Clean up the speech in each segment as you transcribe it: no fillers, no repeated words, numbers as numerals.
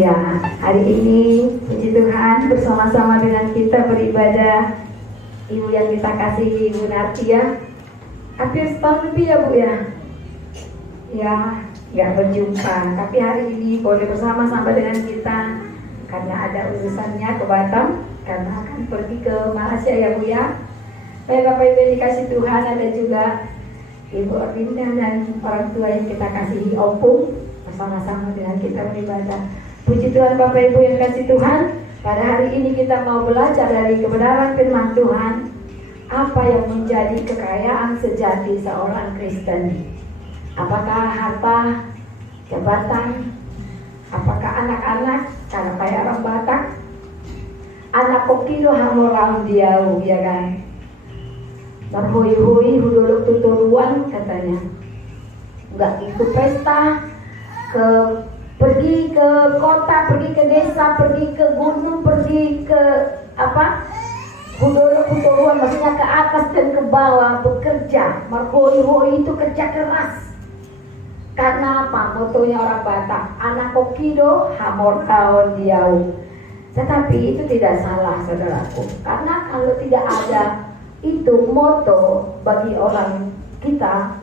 Haleluya. Hari ini puji Tuhan bersama-sama dengan kita beribadah Ibu yang kita kasihi, Ibu Nartia. Hampir setahun lebih ya Bu ya. Ya, nggak berjumpa. Tapi hari ini boleh bersama-sama dengan kita karena ada urusannya ke Batam, karena akan pergi ke Malaysia ya Bu ya. Baik Bapak Ibu yang dikasih Tuhan, ada juga Ibu Orlinda dan orang tua yang kita kasihi, Opung, bersama-sama dengan kita beribadah. Puji Tuhan Bapak Ibu yang kasih Tuhan. Pada hari ini kita mau belajar dari kebenaran firman Tuhan. Apa yang menjadi kekayaan sejati seorang Kristen? Apakah harta, jabatan? Apakah anak-anak? Karena kayak orang Batak, anak kokido hamorang diau, ya kan? Berhui-hui huduluk tuturuan katanya. Enggak ikut pesta, pergi ke kota, pergi ke desa, pergi ke gunung, pergi ke hudolok tuturuan, maksudnya ke atas dan ke bawah bekerja. Marhoi-hoi itu kerja keras. Karena apa? Motonya orang Batak, anak kokido hamor kaon diau. Tetapi itu tidak salah saudaraku. Karena kalau tidak ada itu moto bagi orang kita,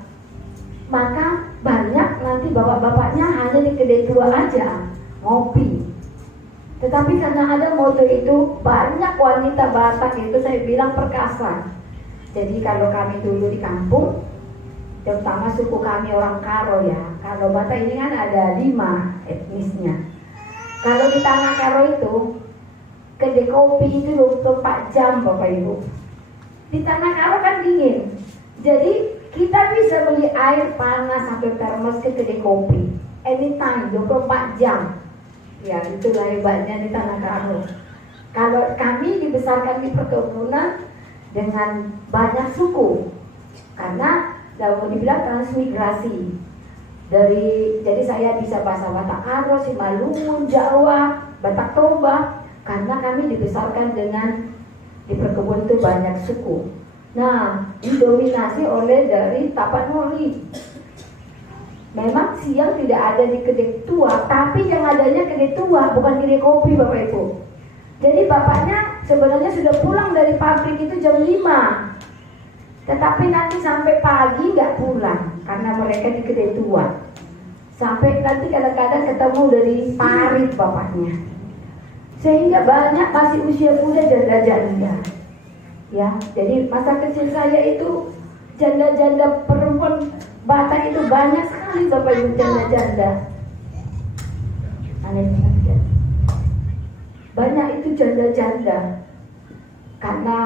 maka banyak nanti bapak-bapaknya hanya di kedai tua aja ngopi. Tetapi karena ada moto itu, banyak wanita Batak itu saya bilang perkasa. Jadi kalau kami dulu di kampung, terutama suku kami orang Karo ya. Kalau Batak ini kan ada 5 etnisnya. Kalau di tanah Karo itu, kedai kopi itu 24 jam Bapak Ibu. Di tanah Karo kan dingin. Jadi kita bisa beli air panas sampai termos ke kedai kopi anytime, 24 jam. Ya itulah hebatnya di tanah Karo. Kalau kami dibesarkan di perkebunan dengan banyak suku, karena mau dibilang transmigrasi jadi saya bisa bahasa Batak Karo, Simalungun, Jawa, Batak Toba, karena kami dibesarkan dengan di perkebunan itu banyak suku. Nah, didominasi oleh dari Tapanuli. Memang siang tidak ada di kedai tua, tapi yang adanya kedai tua, bukan kedai kopi Bapak Ibu. Jadi bapaknya sebenarnya sudah pulang dari pabrik itu jam 5. Tetapi nanti sampai pagi nggak pulang, karena mereka di kedai tua. Sampai nanti kadang-kadang ketemu dari parit bapaknya. Sehingga banyak masih usia muda janda-janda. Ya, jadi masa kecil saya itu janda-janda perempuan Batak itu banyak sekali Bapak Ibu, janda-janda. Banyak itu janda-janda karena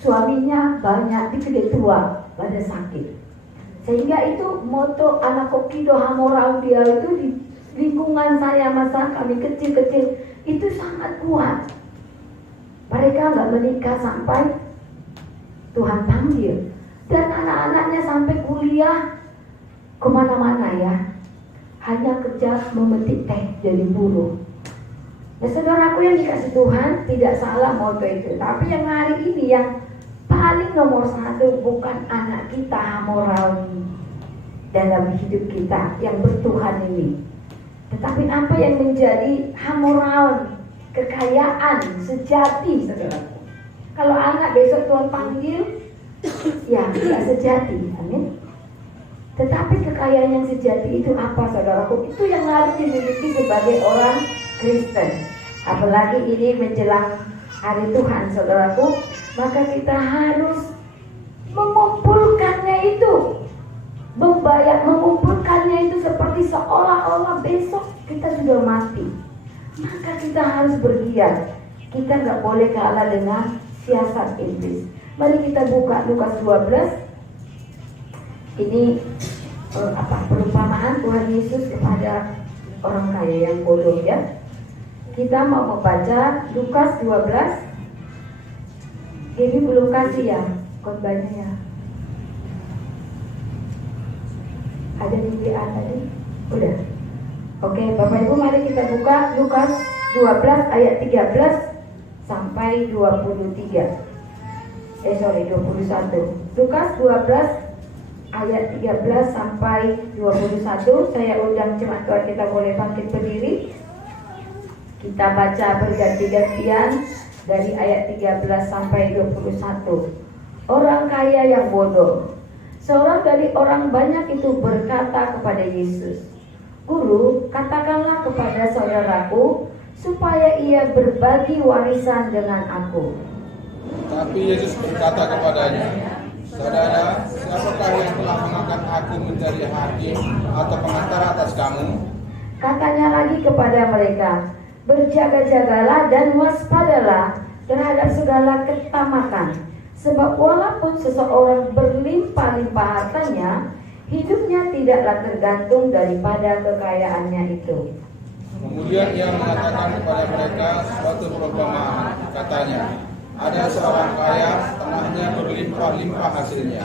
suaminya banyak di kedai tua pada sakit. Sehingga itu moto anak kokido hamorau dia itu di lingkungan saya masa kami kecil-kecil itu sangat kuat. Mereka nggak menikah sampai Tuhan panggil, dan anak-anaknya sampai kuliah kemana-mana ya, hanya kerja memetik teh jadi buruh. Nah saudaraku yang dikasih Tuhan, tidak salah moto itu. Tapi yang hari ini yang paling nomor 1 bukan anak kita moralnya dalam hidup kita yang bertuhan ini, tetapi apa yang menjadi hamoral, kekayaan sejati saudaraku. Kalau anak besok Tuhan panggil, ya tidak sejati, amin. Tetapi kekayaan yang sejati itu apa saudaraku? Itu yang harus dimiliki sebagai orang Kristen. Apalagi ini menjelang hari Tuhan saudaraku, maka kita harus mengumpulkannya itu, mengumpulkannya itu seperti seolah-olah besok kita sudah mati. Maka kita harus bergiat. Kita nggak boleh kalah dengan siasat iblis. Mari kita buka Lukas 12. Ini perumpamaan Tuhan Yesus kepada orang kaya yang bodoh ya. Kita mau membaca Lukas 12. Ini belum kasih ya khotbahnya ya. Ada di WA tadi? Udah. Oke, Bapak Ibu mari kita buka Lukas 12 ayat 13 sampai 23. 21. Lukas 12 ayat 13 sampai 21. Saya undang jemaat Tuhan kita boleh bangkit berdiri. Kita baca berganti-gantian dari ayat 13 sampai 21. Orang kaya yang bodoh. Seorang dari orang banyak itu berkata kepada Yesus, "Guru, katakanlah kepada saudaraku supaya ia berbagi warisan dengan aku." Tapi Yesus berkata kepadanya, "Saudara, siapakah yang telah mengangkat aku menjadi hakim atau pengantar atas kamu?" Katanya lagi kepada mereka, "Berjaga-jagalah dan waspadalah terhadap segala ketamakan. Sebab walaupun seseorang berlimpah-limpah hartanya, hidupnya tidaklah tergantung daripada kekayaannya itu." Kemudian ia mengatakan kepada mereka suatu perumpamaan. Katanya, "Ada seorang kaya, tanahnya berlimpah-limpah hasilnya.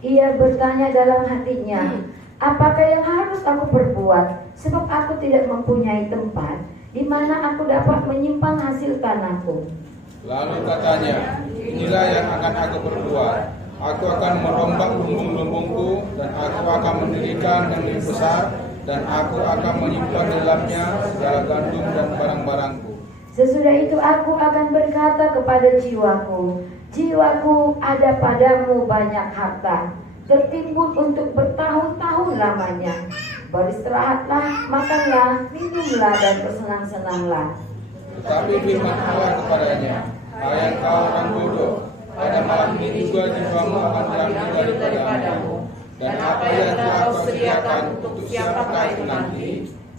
Ia bertanya dalam hatinya, apakah yang harus aku perbuat? Sebab aku tidak mempunyai tempat di mana aku dapat menyimpan hasil tanahku." Lalu katanya, "Inilah yang akan aku perbuat. Aku akan merombak lumbung-lumbungku, dan aku akan mendirikan yang lebih besar, dan aku akan menyimpan di dalamnya segala gandum dan barang-barangku. Sesudah itu aku akan berkata kepada jiwaku, jiwaku, ada padamu banyak harta, tertimbun untuk bertahun-tahun lamanya. Beristirahatlah, makanlah, minumlah, dan bersenang-senanglah." Tetapi firman Allah kepadanya, "Hai engkau orang bodoh, pada malam ini juga jiwamu akan diambil daripadamu. Dan apa yang telah kau sediakan untuk siapakah itu nanti?"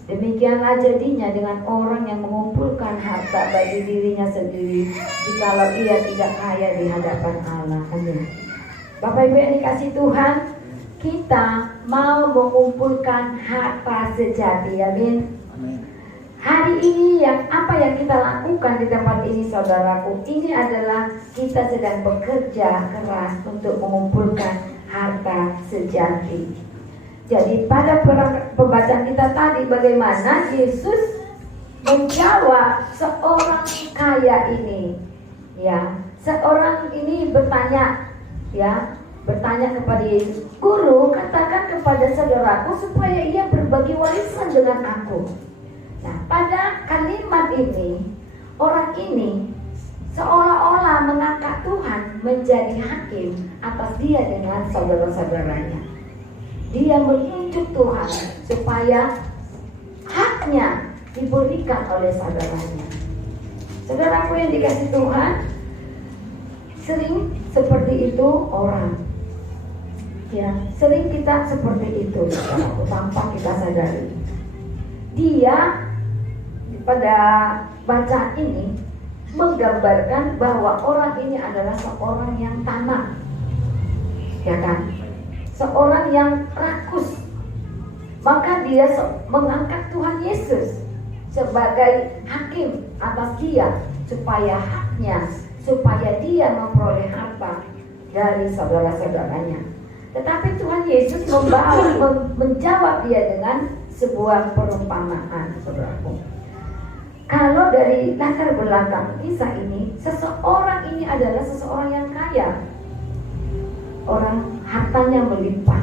Demikianlah jadinya dengan orang yang mengumpulkan harta bagi dirinya sendiri, jikalau ia tidak kaya di hadapan Allah. Amin. Bapak Ibu yang dikasih Tuhan, kita mau mengumpulkan harta sejati. Amin. Hari ini apa yang kita lakukan di tempat ini, saudaraku, ini adalah kita sedang bekerja keras untuk mengumpulkan harta sejati. Jadi pada pembacaan kita tadi, bagaimana Yesus menjawab seorang kaya ini, ya, seorang ini bertanya kepada Yesus, "Guru, katakan kepada saudaraku supaya ia berbagi warisan dengan aku." Nah, pada kalimat ini, orang ini seolah-olah mengangkat Tuhan menjadi hakim atas dia dengan saudara-saudaranya. Dia menunjuk Tuhan supaya haknya diberikan oleh saudaranya. Saudaraku yang dikasih Tuhan, sering seperti itu orang. Ya, sering kita seperti itu, saudaraku, tanpa kita sadari. Dia pada bacaan ini menggambarkan bahwa orang ini adalah seorang yang tamak, ya kan? Seorang yang rakus. Maka dia mengangkat Tuhan Yesus sebagai hakim atas dia, supaya haknya, supaya dia memperoleh harta dari saudara-saudaranya. Tetapi Tuhan Yesus menjawab dia dengan sebuah perumpamaan, saudaraku. Kalau dari latar belakang kisah ini, seseorang ini adalah seseorang yang kaya. Orang hartanya melimpah.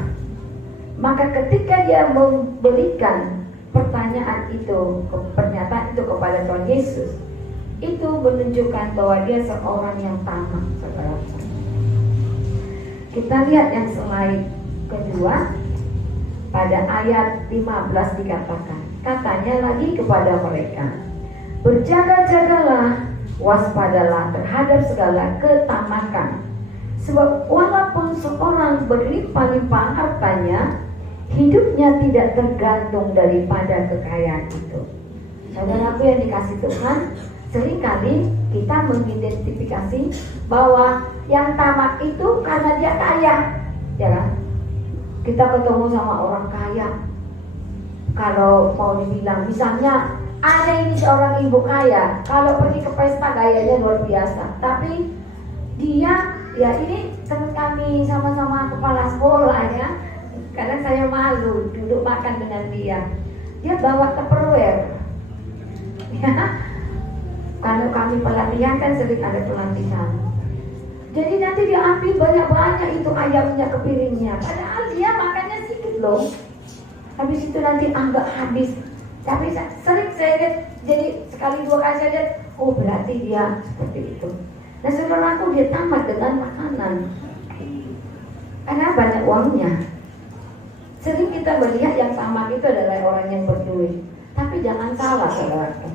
Maka ketika dia memberikan pernyataan itu kepada Tuhan Yesus, itu menunjukkan bahwa dia seorang yang tamak, saudara. Kita lihat yang slide kedua. Pada ayat 15 dikatakan, katanya lagi kepada mereka, "Berjaga-jagalah, waspadalah terhadap segala ketamakan. Sebab walaupun seorang berlimpah-limpah hartanya, hidupnya tidak tergantung daripada kekayaan itu." Saudaraku yang dikasih Tuhan, seringkali kita mengidentifikasi bahwa yang tamak itu karena dia kaya, ya kan? Kita ketemu sama orang kaya, kalau mau dibilang, misalnya ada ini seorang ibu kaya, kalau pergi ke pesta gayanya luar biasa, tapi dia, ya ini teman kami sama-sama kepala sekolah ya, kadang saya malu duduk makan dengan dia bawa Tupperware ya. Kalau kami pelatihan kan sering ada pelatihan, jadi nanti dia ambil banyak-banyak itu ayamnya ke piringnya, padahal dia makannya sedikit loh. Habis itu nanti anggap habis Tapi sering saya lihat, jadi sekali dua kali saya lihat, oh berarti dia seperti itu. Nah saudaraku, dia tamat dengan makanan karena banyak uangnya. Sering kita melihat yang tamat itu adalah orang yang berduit. Tapi jangan salah saudaraku,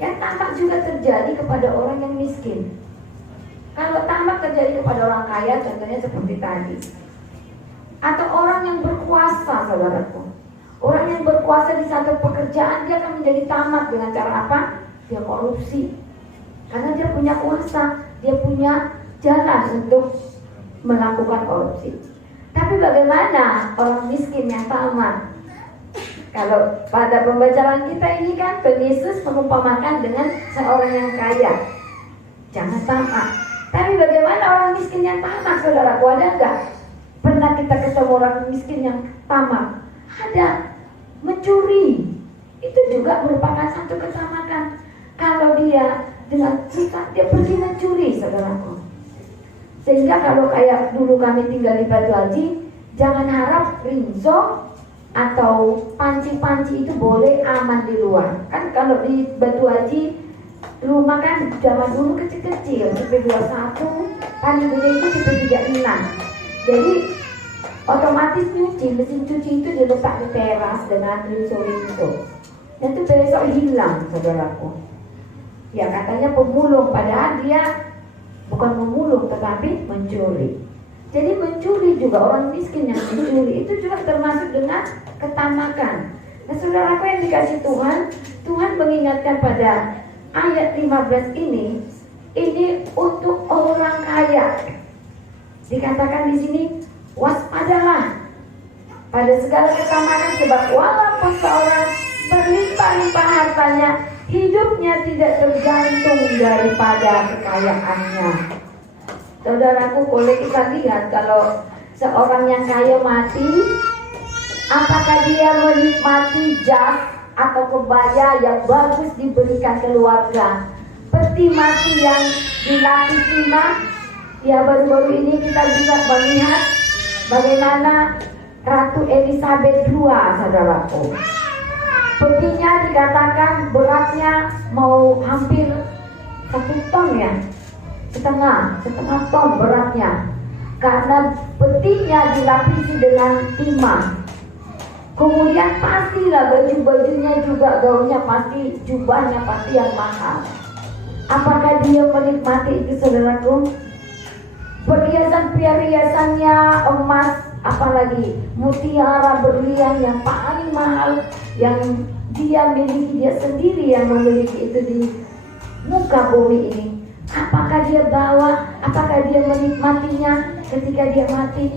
yang tamat juga terjadi kepada orang yang miskin. Kalau tamat terjadi kepada orang kaya, contohnya seperti tadi, atau orang yang berkuasa saudaraku. Orang yang berkuasa di satu pekerjaan, dia akan menjadi tamat dengan cara apa? Dia korupsi. Karena dia punya kuasa, dia punya jalan untuk melakukan korupsi. Tapi bagaimana orang miskin yang tamat? Kalau pada pembacaan kita ini kan Tuhan Yesus mengumpamakan dengan seorang yang kaya. Jangan tamat. Tapi bagaimana orang miskin yang tamat, saudaraku? Ada enggak? Pernah kita ketemu orang miskin yang tamat? Ada. Mencuri itu juga merupakan satu ketamatan. Kalau dia dengan susah dia pergi mencuri, saudaraku. Sehingga kalau kayak dulu kami tinggal di Batu Haji, jangan harap rinso atau panci-panci itu boleh aman di luar. Kan kalau di Batu Haji rumah kan zaman dulu kecil-kecil, tipe 21, paling gede itu tipe 36. Jadi otomatis mesin cuci itu diletak di teras dengan rinso-rinso. Dan itu besok hilang, saudaraku. Ya katanya pemulung, padahal dia bukan memulung tetapi mencuri. Jadi mencuri juga, orang miskin yang mencuri itu juga termasuk dengan ketamakan. Nah saudaraku yang dikasih Tuhan, Tuhan mengingatkan pada ayat 15 ini untuk orang kaya. Dikatakan di sini, waspadalah pada segala ketamakan, sebab walaupun seorang berlimpah-limpah hartanya, hidupnya tidak tergantung daripada kekayaannya. Saudaraku, boleh kita lihat kalau seorang yang kaya mati, apakah dia menikmati jas atau kebaya yang bagus diberikan keluarga, peti mati yang dilapis timah? Ya baru-baru ini kita bisa melihat bagaimana Ratu Elizabeth II, saudaraku. Petinya dikatakan beratnya mau hampir 1 ton ya, setengah ton beratnya, karena petinya dilapisi dengan timah. Kemudian pastilah baju-bajunya juga, gaunnya pasti, jubahnya pasti yang mahal. Apakah dia menikmati itu, saudaraku? Perhiasan-perhiasannya emas, apalagi mutiara, berlian yang paling mahal yang dia miliki, dia sendiri yang memiliki itu di muka bumi ini. Apakah dia bawa? Apakah dia menikmatinya ketika dia mati?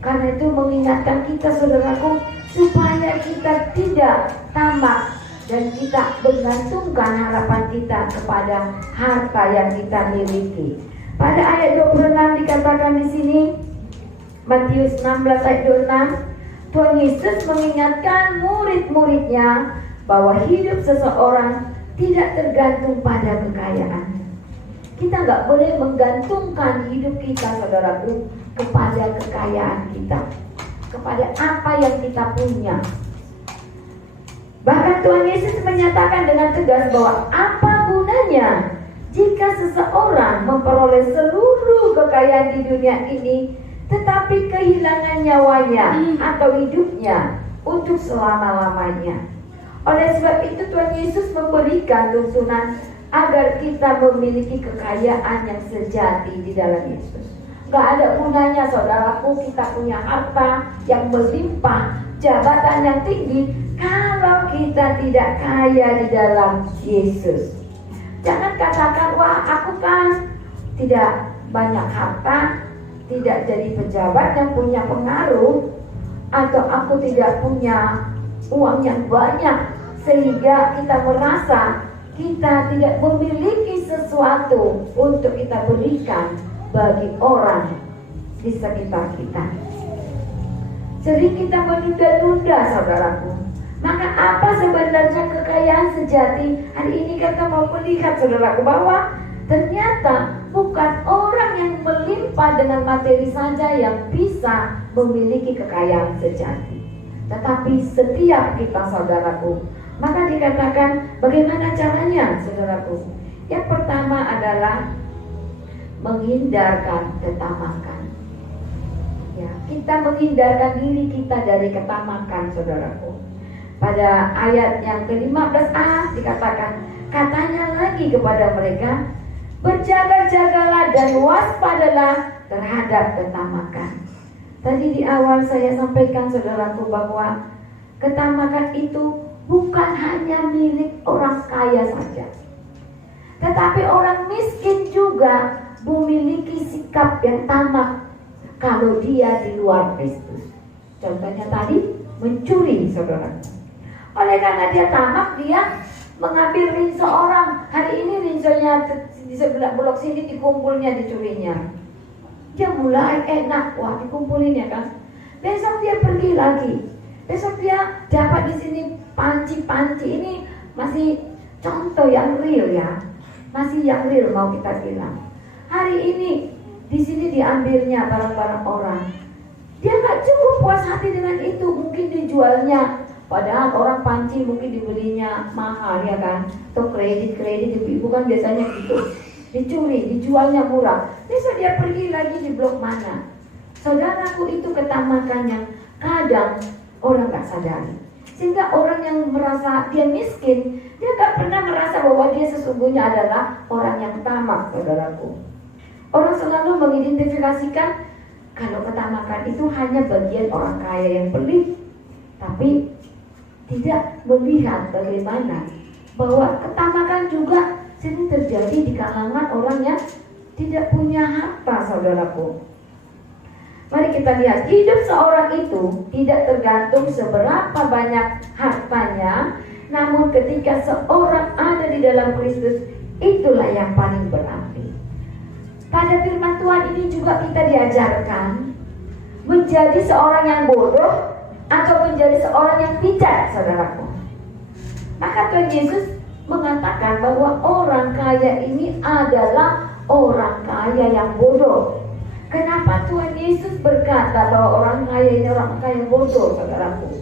Karena itu mengingatkan kita, saudaraku, supaya kita tidak tamak dan kita menggantungkan harapan kita kepada harta yang kita miliki. Pada ayat 26 dikatakan di sini, Matius 16 ayat 26, Tuhan Yesus mengingatkan murid-muridnya bahwa hidup seseorang tidak tergantung pada kekayaan. Kita nggak boleh menggantungkan hidup kita, saudaraku, kepada kekayaan kita, kepada apa yang kita punya. Bahkan Tuhan Yesus menyatakan dengan tegas bahwa apa gunanya jika seseorang memperoleh seluruh kekayaan di dunia ini, tetapi kehilangan nyawanya atau hidupnya untuk selama-lamanya. Oleh sebab itu Tuhan Yesus memberikan tuntunan agar kita memiliki kekayaan yang sejati di dalam Yesus. Gak ada gunanya, saudaraku, kita punya harta yang melimpah, jabatan yang tinggi, kalau kita tidak kaya di dalam Yesus. Jangan katakan, wah aku kan tidak banyak harta, tidak jadi pejabat yang punya pengaruh, atau aku tidak punya uang yang banyak, sehingga kita merasa kita tidak memiliki sesuatu untuk kita berikan bagi orang di sekitar kita. Sering kita menunda-nunda, saudaraku. Maka apa sebenarnya kekayaan sejati? Hari ini kita mau melihat, saudaraku, bahwa ternyata bukan orang yang melimpah dengan materi saja yang bisa memiliki kekayaan sejati. tetapi setiap kita, saudaraku. Maka dikatakan bagaimana caranya, saudaraku? Yang pertama adalah menghindarkan ketamakan. Ya, kita menghindarkan diri kita dari ketamakan, saudaraku. Pada ayat yang ke-15a dikatakan, katanya lagi kepada mereka, berjaga-jagalah dan waspadalah terhadap ketamakan. Tadi di awal saya sampaikan, saudaraku, bahwa ketamakan itu bukan hanya milik orang kaya saja, tetapi orang miskin juga memiliki sikap yang tamak kalau dia di luar Kristus. Contohnya tadi, mencuri, saudara. Oleh karena dia tamak, dia mengambil rinso orang. Hari ini rinsonya di sebelah blok sini dikumpulnya, dicurinya. Dia mulai enak, wah dikumpulin ya kan. Besok dia pergi lagi. Besok dia dapat di sini panci-panci. Ini masih contoh yang real ya. Masih yang real mau kita bilang. Hari ini di sini diambilnya barang-barang orang. Dia nggak cukup puas hati dengan itu, mungkin dijualnya. Padahal orang panci mungkin dibelinya mahal ya kan. Atau kredit ibu kan biasanya gitu. Dicuri, dijualnya murah. Besok dia pergi lagi di blok mana. Saudaraku, itu ketamakan yang kadang orang nggak sadari. Sehingga orang yang merasa dia miskin, dia nggak pernah merasa bahwa dia sesungguhnya adalah orang yang tamak, saudaraku. Orang selalu mengidentifikasikan kalau ketamakan itu hanya bagian orang kaya yang pelit, tapi tidak melihat bagaimana bahwa ketamakan juga sering terjadi di kalangan orang yang tidak punya harta, saudaraku. Mari kita lihat, hidup seorang itu tidak tergantung seberapa banyak hartanya, namun ketika seorang ada di dalam Kristus, itulah yang paling berarti. Pada firman Tuhan ini juga kita diajarkan menjadi seorang yang bodoh atau menjadi seorang yang bijak, saudaraku. Maka Tuhan Yesus mengatakan bahwa orang kaya ini adalah orang kaya yang bodoh. Kenapa Tuhan Yesus berkata bahwa orang kaya ini orang kaya bodoh, saudaraku?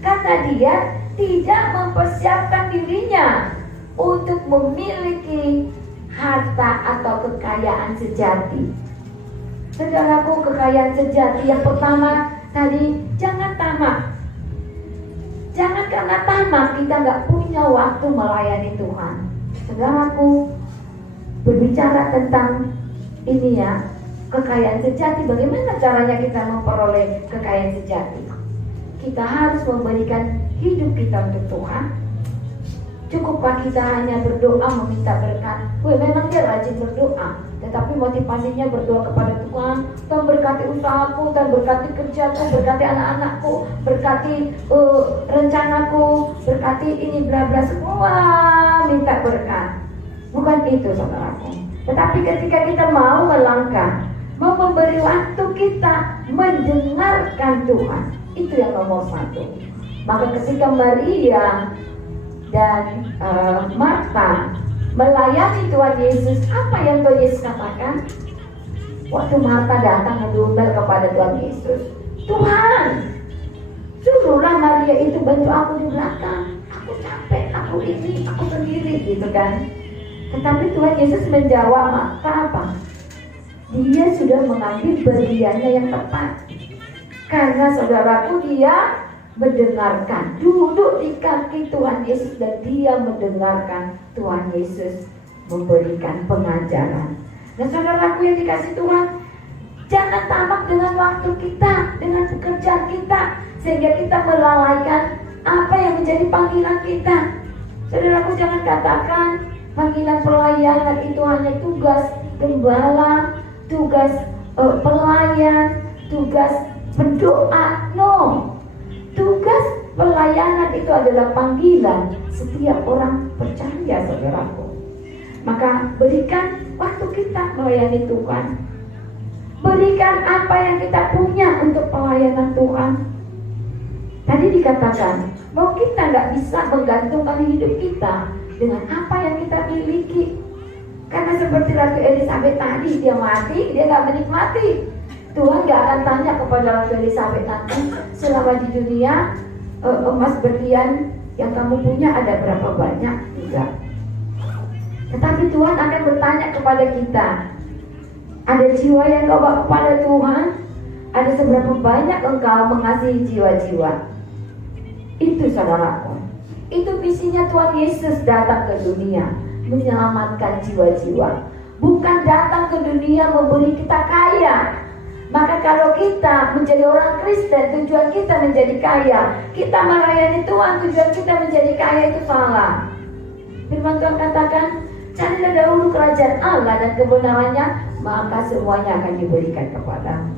Karena dia tidak mempersiapkan dirinya untuk memiliki harta atau kekayaan sejati. Saudaraku, kekayaan sejati yang pertama tadi, jangan tamak. Jangan karena tamak kita nggak punya waktu melayani Tuhan. Saudaraku, berbicara tentang ini ya, kekayaan sejati. Bagaimana caranya kita memperoleh kekayaan sejati? Kita harus memberikan hidup kita untuk Tuhan. Cukupkah kita hanya berdoa meminta berkat? Memang dia rajin berdoa, tetapi motivasinya berdoa kepada Tuhan, Tuhan berkati usahaku, Tuhan berkati kerjaku, berkati anak-anakku, berkati rencanaku, berkati ini bla bla, semua minta berkat. Bukan itu, saudaraku. Tetapi ketika kita mau melangkah, mau memberi waktu kita mendengarkan Tuhan, itu yang nomor satu. Maka ketika Maria dan Marta melayani Tuhan Yesus, apa yang Tuhan Yesus katakan? Waktu Marta datang mendumel kepada Tuhan Yesus, Tuhan, suruhlah Maria itu bantu aku di belakang. Aku capek, aku ini, aku sendiri, gitu kan. Tetapi Tuhan Yesus menjawab Marta apa? Dia sudah mengambil bagiannya yang tepat. Karena saudaraku, dia mendengarkan, duduk di kaki Tuhan Yesus dan dia mendengarkan Tuhan Yesus memberikan pengajaran. Dan saudaraku yang dikasih Tuhan, jangan tamak dengan waktu kita, dengan pekerjaan kita, sehingga kita melalaikan apa yang menjadi panggilan kita. Saudaraku, jangan katakan panggilan pelayanan itu hanya tugas gembala, tugas pelayan, tugas pendoa. No. Tugas pelayanan itu adalah panggilan setiap orang percaya, saudaraku. Maka berikan waktu kita melayani Tuhan. Berikan apa yang kita punya untuk pelayanan Tuhan. Tadi dikatakan bahwa kita nggak bisa menggantungkan hidup kita dengan apa yang kita miliki. Karena seperti Ratu Elizabeth tadi, dia mati, dia nggak menikmati. Tuhan gak akan tanya kepada Ratu Elizabeth nanti selama di dunia emas berlian yang kamu punya ada berapa banyak? Enggak. Tetapi Tuhan akan bertanya kepada kita, ada jiwa yang kau bawa kepada Tuhan? Ada seberapa banyak engkau mengasihi jiwa-jiwa? Itu saudaraku, itu visinya Tuhan Yesus datang ke dunia, menyelamatkan jiwa-jiwa. Bukan datang ke dunia memberi kita kaya. Maka kalau kita menjadi orang Kristen, tujuan kita menjadi kaya, kita melayani Tuhan, tujuan kita menjadi kaya, itu salah. Firman Tuhan katakan, carilah dahulu kerajaan Allah dan kebenarannya, maka semuanya akan diberikan kepadamu.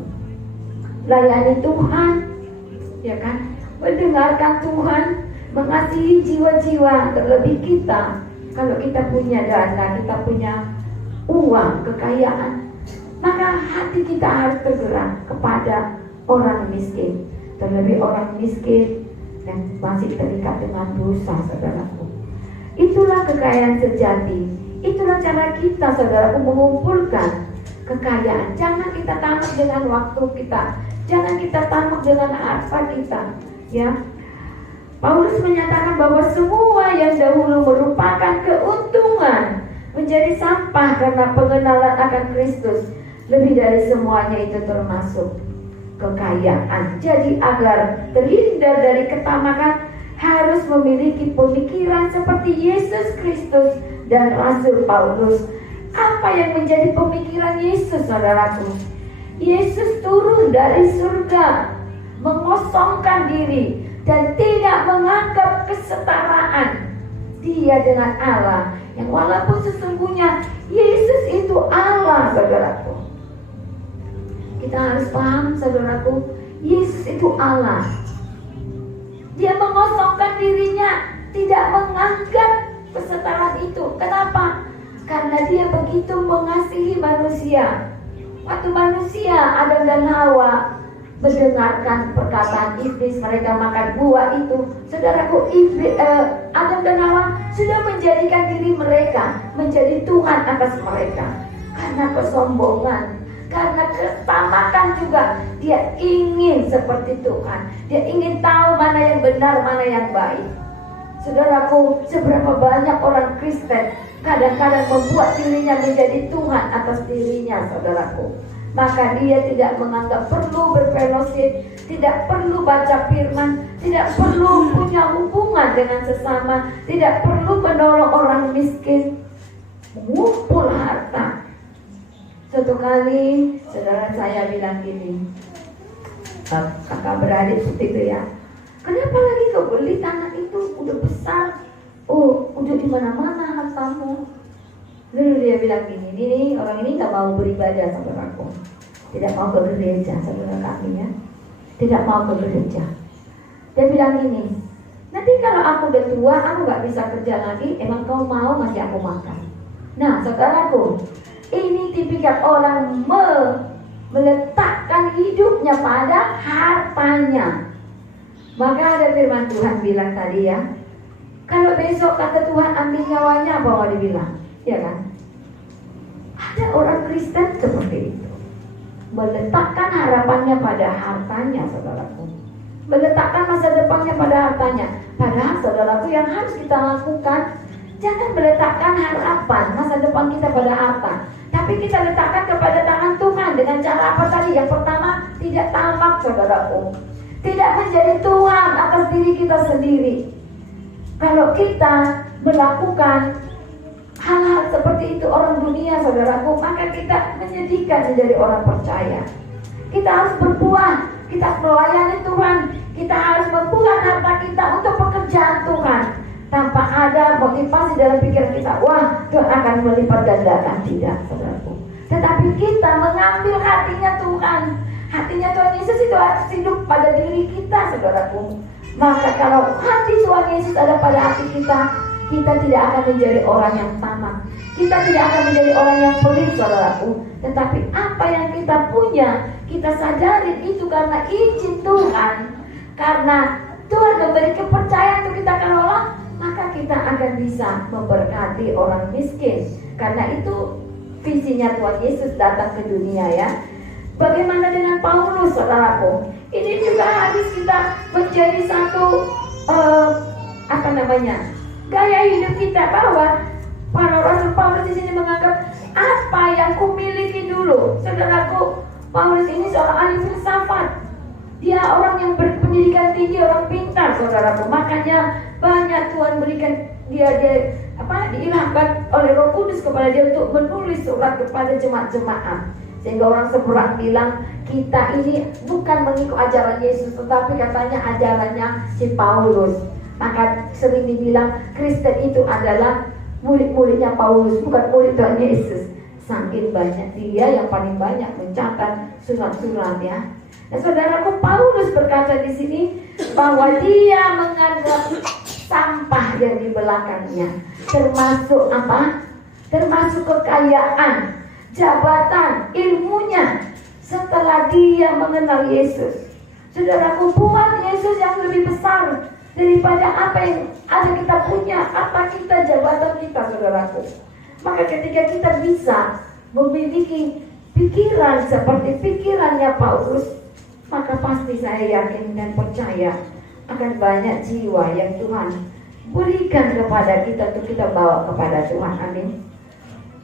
Layani Tuhan, ya kan? Mendengarkan Tuhan, mengasihi jiwa-jiwa. Terlebih kita, kalau kita punya dana, kita punya uang, kekayaan, maka hati kita harus tergerak kepada orang miskin. Terlebih orang miskin yang masih terikat dengan dosa, saudaraku. Itulah kekayaan sejati. Itulah cara kita, saudaraku, mengumpulkan kekayaan. Jangan kita tamak dengan waktu kita, jangan kita tamak dengan harta kita, ya. Paulus menyatakan bahwa semua yang dahulu merupakan keuntungan menjadi sampah karena pengenalan akan Kristus. Lebih dari semuanya itu termasuk kekayaan. Jadi agar terhindar dari ketamakan, harus memiliki pemikiran seperti Yesus Kristus dan Rasul Paulus. Apa yang menjadi pemikiran Yesus, saudaraku? Yesus turun dari surga, mengosongkan diri dan tidak menganggap kesetaraan Dia dengan Allah, yang walaupun sesungguhnya Yesus itu Allah, saudaraku. Kita harus paham, saudaraku, Yesus itu Allah. Dia mengosongkan dirinya, tidak menganggap kesetaraan itu. Kenapa? Karena dia begitu mengasihi manusia. Waktu manusia, Adam dan Hawa, mendengarkan perkataan iblis, mereka makan buah itu, saudaraku, Adam dan Hawa sudah menjadikan diri mereka menjadi Tuhan atas mereka. Karena kesombongan, karena ketamakan juga, dia ingin seperti Tuhan. Dia ingin tahu mana yang benar, mana yang baik. Saudaraku, seberapa banyak orang Kristen kadang-kadang membuat dirinya menjadi Tuhan atas dirinya, saudaraku. Maka dia tidak menganggap perlu berfellowship, tidak perlu baca firman, tidak perlu punya hubungan dengan sesama, tidak perlu menolong orang miskin, mengumpul harta. Suatu kali saudara saya bilang gini, kakak beradik seperti itu ya, kenapa lagi kau beli tanah itu, udah besar, udah di mana-mana hartamu. Lalu dia bilang gini, ini orang ini nggak mau beribadah, saudaraku, tidak mau ke gereja, saudara kami ya, tidak mau ke gereja. Dia bilang gini, nanti kalau aku udah tua, aku nggak bisa kerja lagi, emang kau mau ngasih aku makan? Nah, saudaraku, ini tipikal orang meletakkan hidupnya pada hartanya. Maka ada firman Tuhan bilang tadi ya, kalau besok kata Tuhan ambil nyawanya, apa mau dibilang? Ya kan? Ada orang Kristen seperti itu, meletakkan harapannya pada hartanya, saudaraku, meletakkan masa depannya pada hartanya. Padahal saudaraku, yang harus kita lakukan, jangan meletakkan harapan masa depan kita pada harta, tapi kita letakkan kepada tangan Tuhan. Dengan cara apa tadi? Yang pertama, tidak tamak, saudaraku, tidak menjadi Tuhan atas diri kita sendiri. Kalau kita melakukan hal-hal seperti itu orang dunia, saudaraku, maka kita menyedihkan menjadi orang percaya. Kita harus berbuah, kita melayani Tuhan, kita harus membuat harta kita untuk pekerjaan Tuhan, tanpa ada motivasi dalam pikiran kita, wah Tuhan akan melipat gandakan. Tidak, saudaraku. Tetapi kita mengambil hatinya Tuhan. Hatinya Tuhan Yesus itu harus hidup pada diri kita, saudaraku. Maka kalau hati Tuhan Yesus ada pada hati kita, kita tidak akan menjadi orang yang tamak, kita tidak akan menjadi orang yang pelit, saudaraku. Tetapi apa yang kita punya, kita sadari itu karena izin Tuhan, karena Tuhan memberi kepercayaan untuk kita kelola, maka kita akan bisa memberkati orang miskin. Karena itu visinya Tuhan Yesus datang ke dunia ya. Bagaimana dengan Paulus, saudaraku? Ini juga harus kita menjadi satu gaya hidup kita, bahwa para Rasul Paulus di sini menganggap apa yang kumiliki dulu. Saudaraku, Paulus ini seorang ahli filsafat. Dia orang yang berpendidikan tinggi, orang pintar, saudaraku. Makanya banyak Tuhan berikan dia diilhamkan oleh Roh Kudus kepada dia untuk menulis surat kepada jemaat-jemaat. Sehingga orang seberang bilang, kita ini bukan mengikut ajaran Yesus, tetapi katanya ajarannya si Paulus. Maka sering dibilang Kristen itu adalah murid-muridnya Paulus, bukan murid Tuhan Yesus. Saking banyak dia yang paling banyak mencatat surat-surat ya. Nah, saudaraku, Paulus berkata di sini bahwa dia menganggap sampah yang di belakangnya, termasuk apa? Termasuk kekayaan, jabatan, ilmunya setelah dia mengenal Yesus. Saudaraku, buat Yesus yang lebih besar daripada apa yang ada kita punya, apa kita, jabatan kita, saudaraku. Maka ketika kita bisa memiliki pikiran seperti pikirannya Paulus, maka pasti saya yakin dan percaya akan banyak jiwa yang Tuhan berikan kepada kita untuk kita bawa kepada Tuhan. Amin.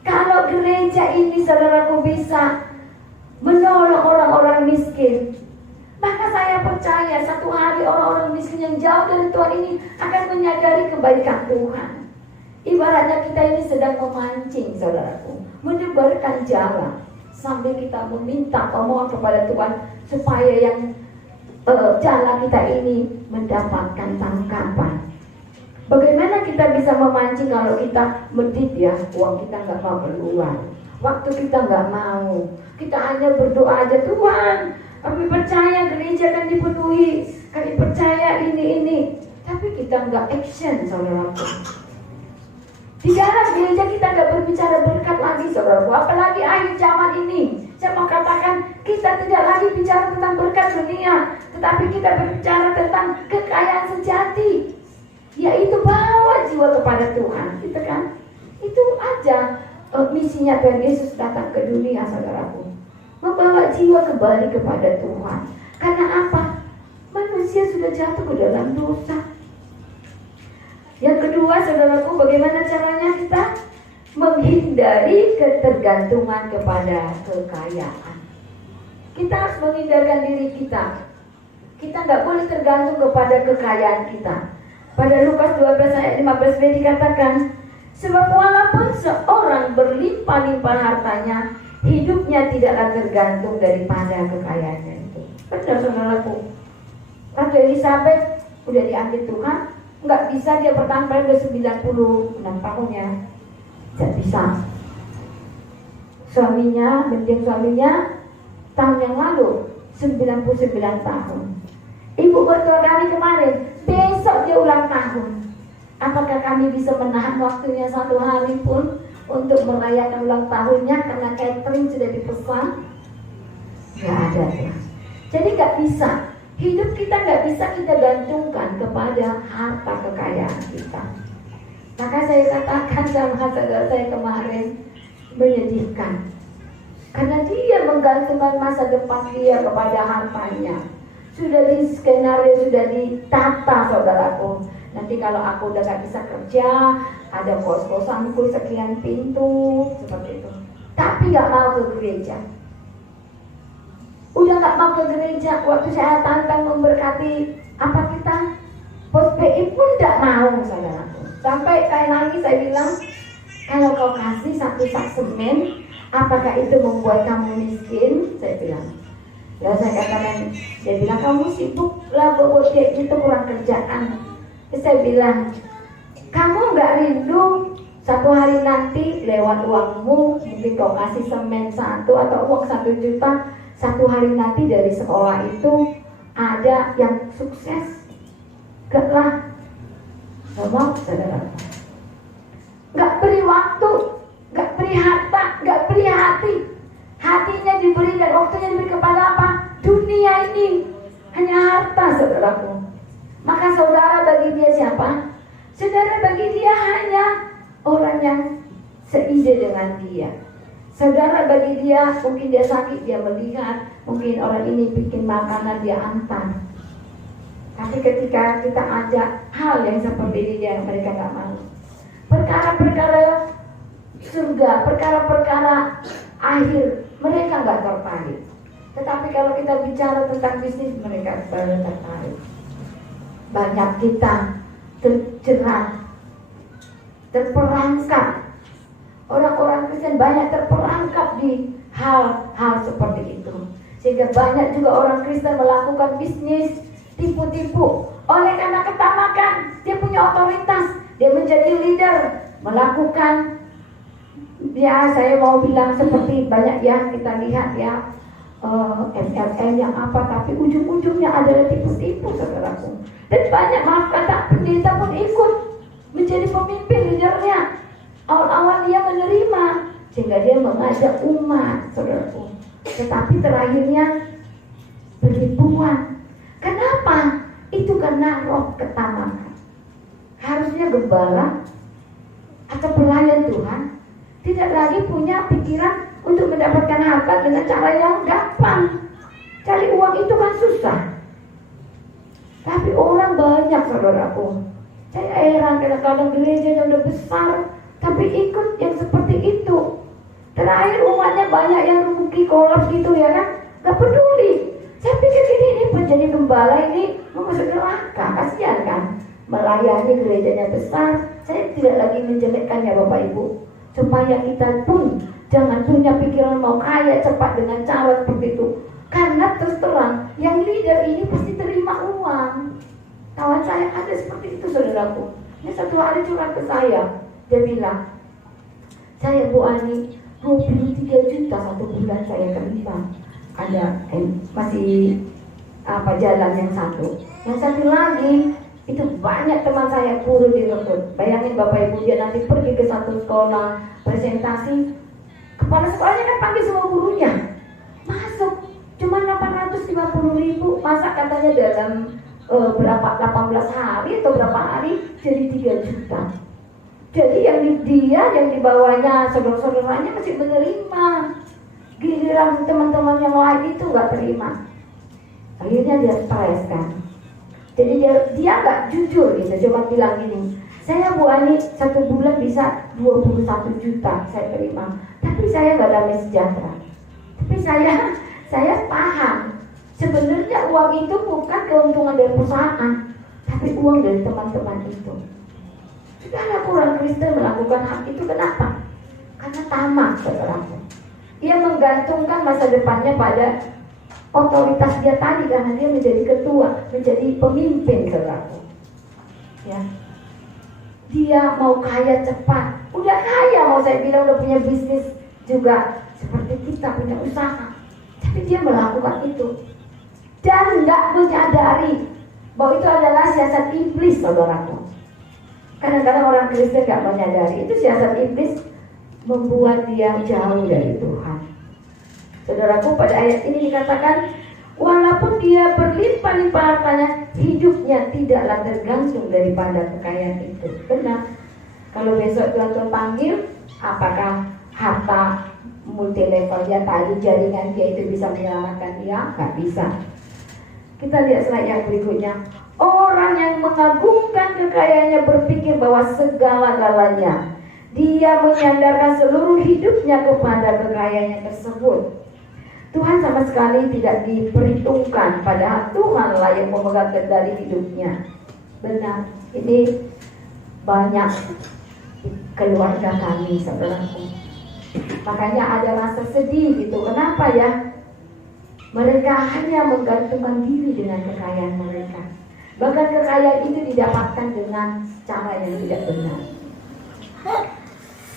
Kalau gereja ini, saudaraku, bisa menolong orang-orang miskin, maka saya percaya satu hari orang-orang miskin yang jauh dari Tuhan ini akan menyadari kebaikan Tuhan. Ibaratnya kita ini sedang memancing, saudaraku, menyebarkan jala sambil kita meminta permohonan kepada Tuhan supaya yang jala kita ini mendapatkan tangkapan. Bagaimana kita bisa memancing kalau kita medit ya, uang kita nggak mau keluar, waktu kita nggak mau, kita hanya berdoa aja, Tuhan, kami percaya gereja akan dipenuhi, kami percaya ini, tapi kita nggak action, saudaraku. Di dalam gereja kita nggak berbicara berkat lagi, saudaraku. Apalagi akhir zaman ini, saya mau katakan kita tidak lagi bicara tentang berkat dunia, tetapi kita berbicara tentang kekayaan sejati, yaitu bawa jiwa kepada Tuhan, gitu kan? Itu aja misinya Tuhan Yesus datang ke dunia, saudaraku, membawa jiwa kembali kepada Tuhan. Karena apa? Manusia sudah jatuh ke dalam dosa. Yang kedua, saudaraku, bagaimana caranya kita menghindari ketergantungan kepada kekayaan? Kita harus menghindarkan diri kita. Kita nggak boleh tergantung kepada kekayaan kita. Pada Lukas 12 ayat 15b dikatakan, sebab walaupun seorang berlimpah-limpah hartanya, hidupnya tidaklah tergantung daripada kekayaannya itu. Benar, saudaraku. Ratu Elizabeth udah diambil Tuhan, nggak bisa dia bertahan pada 96 tahunnya, tidak bisa. Mendiang suaminya tahun yang lalu 99 tahun. Ibu berdoa kami kemarin, besok dia ulang tahun. Apakah kami bisa menahan waktunya satu hari pun untuk merayakan ulang tahunnya karena catering sudah dipesan? Nggak ada ya. Jadi nggak bisa. Hidup kita nggak bisa kita gantungkan kepada harta kekayaan kita. Maka saya katakan sama saudara saya kemarin, menyedihkan. Karena dia menggantungkan masa depan dia kepada hartanya. Sudah di skenario, sudah ditata, saudaraku. Nanti kalau aku udah gak bisa kerja, ada kos-kosanku sekian pintu, seperti itu. Tapi gak mau ke gereja. Udah gak mau ke gereja, waktu saya tantang memberkati apa kita, pos PI pun gak mau, saudaraku. Sampai saya nangis, saya bilang, kalau kau kasih satu sak semen, apakah itu membuat kamu miskin? Saya bilang. Ya saya katakan, dia bilang kamu sibuk lah buat kayak gitu, kurang kerjaan. Terus saya bilang, kamu nggak rindu satu hari nanti lewat uangmu, mungkin kau kasih semen 1 atau uang 1 juta, satu hari nanti dari sekolah itu ada yang sukses? Gak lah, gak mau, saudara. Gak beri waktu, gak beri harta, gak beri hati. Hatinya diberi dan waktunya diberi kepada apa? Dunia ini hanya harta, saudaraku. Maka saudara bagi dia siapa? Saudara bagi dia hanya orang yang seide dengan dia. Saudara bagi dia, mungkin dia sakit, dia melihat, mungkin orang ini bikin makanan, dia antar. Tapi ketika kita ajak hal yang seperti ini, yang mereka nggak mau. Perkara-perkara surga, perkara-perkara akhir, mereka nggak tertarik. Tetapi kalau kita bicara tentang bisnis, mereka baru tertarik. Banyak kita terjerat, terperangkap. Orang-orang Kristen banyak terperangkap di hal-hal seperti itu. Sehingga banyak juga orang Kristen melakukan bisnis tipu-tipu. Oleh karena ketamakan, dia punya otoritas, dia menjadi leader, melakukan, ya saya mau bilang seperti banyak yang kita lihat ya, MLM yang apa, tapi ujung-ujungnya adalah tipu-tipu, saudaraku. Dan banyak, maaf kata, pendeta pun ikut menjadi pemimpin leadernya. Awal-awal dia menerima, sehingga dia mengajak umat, saudaraku. Tetapi terakhirnya penipuan. Kenapa? Itu karena roh ketamakan. Harusnya gembala atau pelayan Tuhan tidak lagi punya pikiran untuk mendapatkan harta dengan cara yang gampang. Cari uang itu kan susah. Tapi orang banyak, saudaraku. Saya heran kadang-kadang gerejanya udah besar, tapi ikut yang seperti itu. Terakhir umatnya banyak yang rugi, kolaps gitu ya kan. Gak peduli. Saya pikir ini menjadi gembala ini mau masuk neraka, kasihan kan. Melayani gerejanya besar. Saya tidak lagi menjelekkan ya Bapak Ibu, supaya kita pun jangan punya pikiran mau kaya cepat dengan cara seperti itu. Karena terus terang, yang leader ini pasti terima uang. Kawan saya ada seperti itu, saudaraku. Ini satu hari curhat ke saya. Dia bilang, saya Bu Ani, 23 juta satu bulan saya terima. Ada masih jalan yang satu. Yang satu lagi, itu banyak teman saya turun direkrut. Bayangin Bapak Ibu, dia nanti pergi ke satu sekolah presentasi, kepala sekolahnya kan panggil semua gurunya, masuk cuma 850.000, masa katanya dalam berapa 18 hari atau berapa hari jadi 3 juta. Jadi yang di bawahnya saudara-saudaranya masih menerima, giliran teman-teman yang lain itu nggak terima. Akhirnya dia stres kan. Jadi dia nggak jujur gitu, cuma bilang gini, saya Bu Ani satu bulan bisa 21 juta saya terima, tapi saya nggak damai sejahtera. Tapi saya paham, sebenarnya uang itu bukan keuntungan dari perusahaan, tapi uang dari teman-teman itu. Segala orang Kristen melakukan hal itu, kenapa? Karena tamak, saudaraku. Dia menggantungkan masa depannya pada otoritas dia tadi, karena dia menjadi ketua, menjadi pemimpin, saudaraku. Ya. Dia mau kaya cepat, udah kaya, mau saya bilang udah punya bisnis juga seperti kita punya usaha, tapi dia melakukan itu dan nggak menyadari bahwa itu adalah siasat iblis, saudaraku. Kadang-kadang orang Kristen nggak menyadari itu siasat iblis membuat dia jauh dari Tuhan. Saudaraku, pada ayat ini dikatakan, walaupun dia berlimpah-limpah hartanya, hidupnya tidaklah tergantung daripada kekayaan itu. Benar. Kalau besok Tuhan panggil, apakah harta multi level dia tadi, jaringan dia itu bisa menyelamatkan dia? Nggak bisa. Kita lihat slide yang berikutnya. Orang yang mengagungkan kekayaannya berpikir bahwa segala-galanya, dia menyandarkan seluruh hidupnya kepada kekayaannya tersebut. Tuhan sama sekali tidak diperhitungkan, padahal Tuhanlah yang memegang kendali hidupnya. Benar, ini banyak keluarga kami, saudaraku. Makanya ada rasa sedih gitu. Kenapa ya? Mereka hanya menggantungkan diri dengan kekayaan mereka. Bahkan kekayaan itu didapatkan dengan cara yang tidak benar.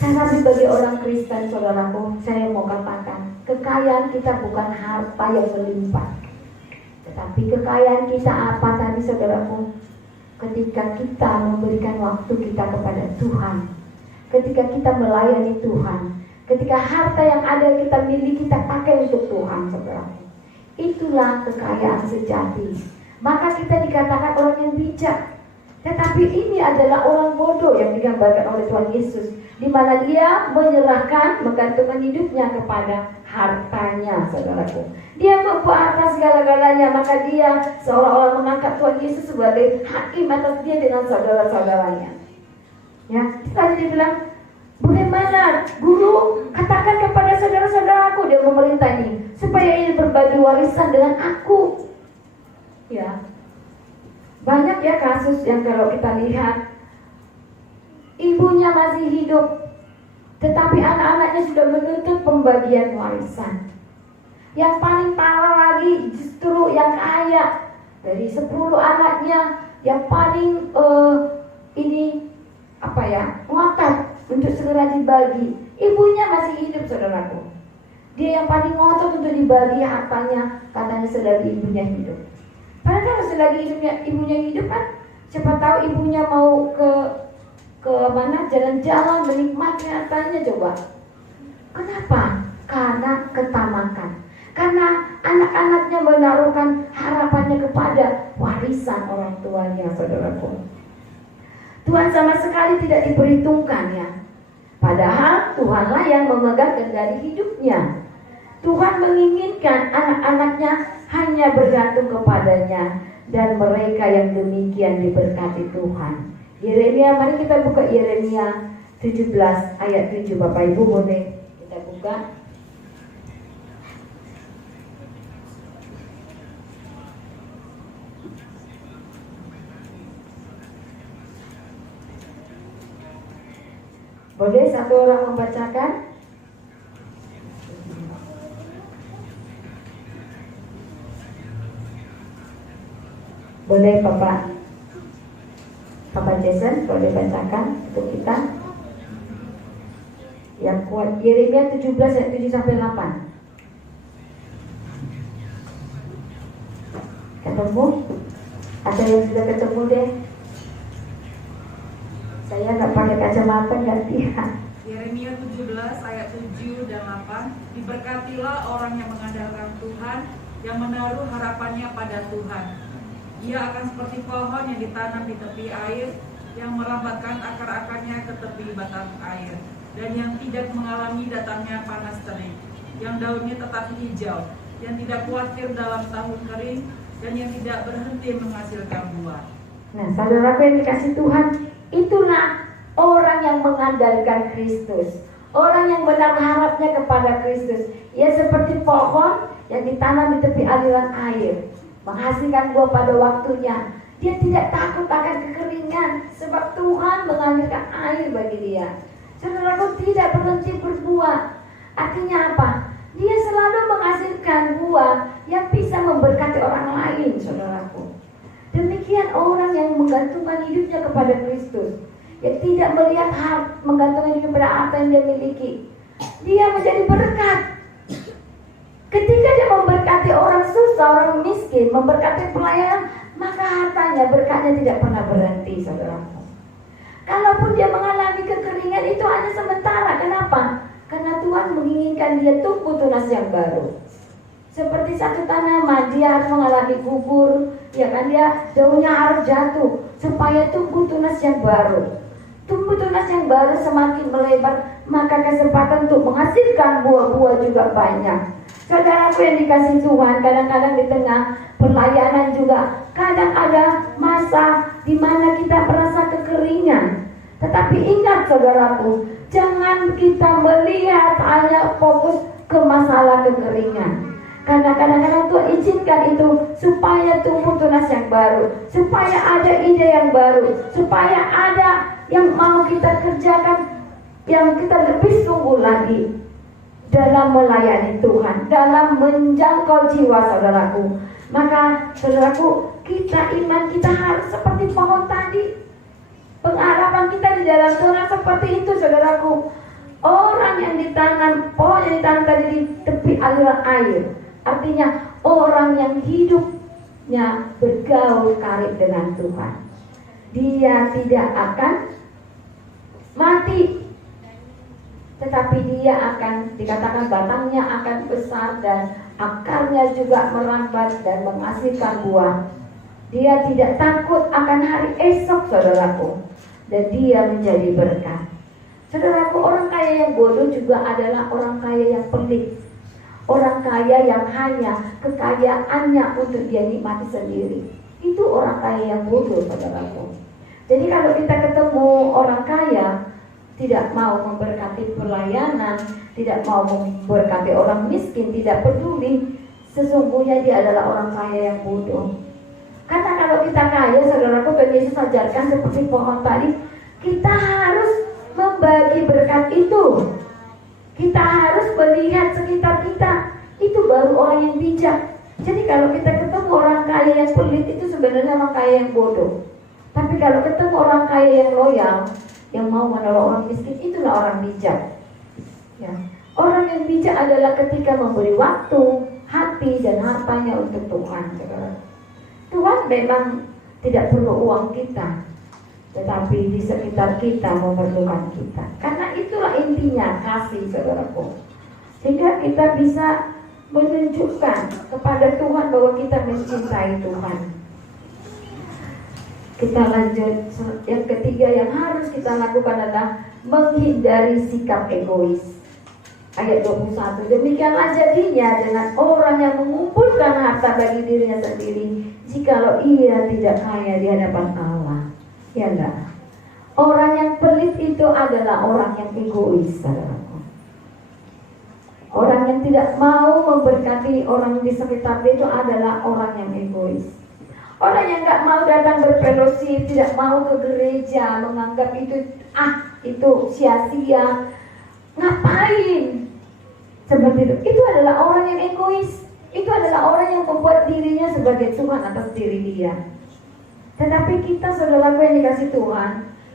Tetapi bagi orang Kristen, saudaraku, saya mau katakan, kekayaan kita bukan harta yang melimpah. Tetapi kekayaan kita apa tadi, saudaraku? Ketika kita memberikan waktu kita kepada Tuhan, ketika kita melayani Tuhan, ketika harta yang ada kita miliki kita pakai untuk Tuhan, saudaraku. Itulah kekayaan sejati. Maka kita dikatakan orang yang bijak. Tetapi ini adalah orang bodoh yang digambarkan oleh Tuhan Yesus, di mana dia menyerahkan, menggantungkan hidupnya kepada hartanya, saudaraku. Dia membuat atas segala-galanya, maka dia seolah-olah mengangkat Tuhan Yesus sebagai hakim atas dia dengan saudara-saudaranya. Ya, tadi dia bilang, bagaimana guru, katakan kepada saudara-saudaraku, dia memerintah ini, supaya ini berbagi warisan dengan aku. Ya, banyak ya kasus yang kalau kita lihat ibunya masih hidup, tetapi anak-anaknya sudah menuntut pembagian warisan. Yang paling parah lagi justru yang kaya. Dari 10 anaknya yang paling ngotot untuk segera dibagi. Ibunya masih hidup, saudaraku. Dia yang paling ngotot untuk dibagi hartanya, katanya selagi ibunya hidup. Padahal kalau selagi ibunya hidup kan, siapa tahu ibunya mau ke mana, jalan-jalan menikmati hartanya. Coba kenapa? Karena ketamakan, karena anak-anaknya menaruhkan harapannya kepada warisan orang tuanya, saudaraku. Tuhan sama sekali tidak diperhitungkan, ya. Padahal Tuhanlah yang memegang kendali hidupnya. Tuhan menginginkan anak-anaknya hanya bergantung kepadanya, dan mereka yang demikian diberkati Tuhan. Yeremia, mari kita buka Yeremia 17 ayat 7. Bapak Ibu boleh kita buka. Boleh satu orang membacakan? Boleh Bapak Jason, boleh bacakan untuk kita yang kuat. Yeremia 17 ayat 7 sampai 8. Ketemu? Ada yang sudah ketemu deh? Saya nggak pakai kacamata, nggak lihat. Yeremia 17 ayat 7 dan 8. Diberkatilah orang yang mengandalkan Tuhan, yang menaruh harapannya pada Tuhan. Ia akan seperti pohon yang ditanam di tepi air, yang merambatkan akar-akarnya ke tepi batang air, dan yang tidak mengalami datangnya panas terik, yang daunnya tetap hijau, yang tidak khawatir dalam tahun kering, dan yang tidak berhenti menghasilkan buah. Nah, saudaraku yang dikasih Tuhan, itulah orang yang mengandalkan Kristus, orang yang benar harapnya kepada Kristus. Ia seperti pohon yang ditanam di tepi aliran air, menghasilkan buah pada waktunya. Dia tidak takut akan kekeringan, sebab Tuhan mengalirkan air bagi dia. Saudaraku, tidak berhenti berbuah. Artinya apa? Dia selalu menghasilkan buah yang bisa memberkati orang lain, saudaraku. Demikian orang yang menggantungkan hidupnya kepada Kristus, yang tidak melihat menggantungkan hidupnya pada apa yang dia miliki. Dia menjadi berkat. Ketika dia memberkati orang susah, orang miskin, memberkati pelayan, maka hartanya, berkatnya tidak pernah berhenti, saudaraku. Kalaupun dia mengalami kekeringan, itu hanya sementara. Kenapa? Karena Tuhan menginginkan dia tumbuh tunas yang baru. Seperti satu tanaman, dia harus mengalami gugur, ya kan, dia daunnya harus jatuh supaya tumbuh tunas yang baru. Tumbuh tunas yang baru semakin melebar, maka kesempatan untuk menghasilkan buah-buah juga banyak. Saudaraku yang dikasih Tuhan, kadang-kadang di tengah pelayanan juga kadang ada masa di mana kita merasa kekeringan. Tetapi ingat saudaraku, jangan kita melihat hanya fokus ke masalah kekeringan. Karena kadang-kadang Tuhan izinkan itu supaya tumbuh tunas yang baru, supaya ada ide yang baru, supaya ada yang mau kita kerjakan, yang kita lebih sungguh lagi dalam melayani Tuhan, dalam menjangkau jiwa saudaraku. Maka saudaraku, iman kita harus seperti pohon tadi. Pengharapan kita di dalam Tuhan seperti itu, saudaraku. Orang yang ditanam, pohon yang ditanam tadi di tepi aliran air, artinya orang yang hidupnya bergaul karib dengan Tuhan. Dia tidak akan mati, tetapi dia akan, dikatakan batangnya akan besar dan akarnya juga merambat dan menghasilkan buah. Dia tidak takut akan hari esok besok, saudaraku, dan dia menjadi berkat. Saudaraku, orang kaya yang bodoh juga adalah orang kaya yang pelit. Orang kaya yang hanya kekayaannya untuk dia nikmati sendiri. Itu orang kaya yang bodoh, saudaraku. Jadi kalau kita ketemu orang kaya tidak mau memberkati pelayanan, tidak mau memberkati orang miskin, tidak peduli, sesungguhnya dia adalah orang kaya yang bodoh. Karena kalau kita kaya, saudaraku, Tuhan Yesus ajarkan seperti pohon tadi, kita harus membagi berkat itu. Kita harus melihat sekitar kita. Itu baru orang yang bijak. Jadi kalau kita ketemu orang kaya yang pelit, itu sebenarnya orang kaya yang bodoh. Tapi kalau ketemu orang kaya yang loyal, yang mau menolong orang miskin, itulah orang bijak. Ya. Orang yang bijak adalah ketika memberi waktu, hati, dan hartanya untuk Tuhan. Tuhan memang tidak perlu uang kita, tetapi di sekitar kita memerlukan kita. Karena itulah intinya kasih, saudaraku. Sehingga kita bisa menunjukkan kepada Tuhan bahwa kita mencintai Tuhan. Kita lanjut, yang ketiga yang harus kita lakukan adalah menghindari sikap egois. Ayat 21, demikianlah jadinya dengan orang yang mengumpulkan harta bagi dirinya sendiri, jikalau ia tidak kaya di hadapan Allah. Ya enggak? Orang yang pelit itu adalah orang yang egois, saudaraku. Orang yang tidak mau memberkati orang di sekitar dia itu adalah orang yang egois. Orang yang gak mau datang berfellowship, tidak mau ke gereja, menganggap itu sia-sia. Ngapain? Seperti itu adalah orang yang egois. Itu adalah orang yang membuat dirinya sebagai Tuhan atas diri dia. Tetapi kita, saudaraku yang dikasih Tuhan,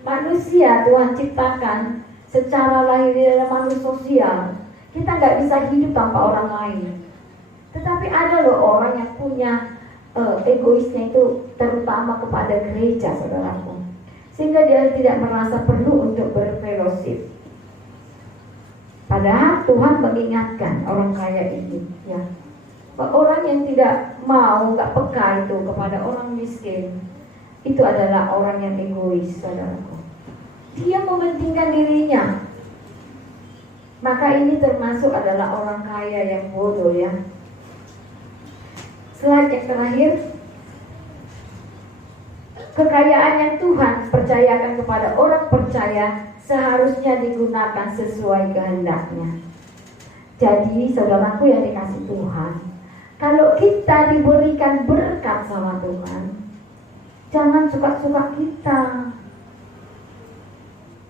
manusia Tuhan ciptakan secara lahir dalam manusia sosial. Kita gak bisa hidup tanpa orang lain. Tetapi ada loh orang yang punya egoisnya itu terutama kepada gereja, saudaraku. Sehingga dia tidak merasa perlu untuk berfellowship. Padahal Tuhan mengingatkan orang kaya ini, ya, orang yang tidak mau, nggak peka itu kepada orang miskin, itu adalah orang yang egois, saudaraku. Dia mementingkan dirinya. Maka ini termasuk adalah orang kaya yang bodoh, ya. Slide yang terakhir. Kekayaan yang Tuhan percayakan kepada orang percaya seharusnya digunakan sesuai kehendaknya. Jadi saudaraku yang dikasih Tuhan, kalau kita diberikan berkat sama Tuhan, jangan suka-suka kita.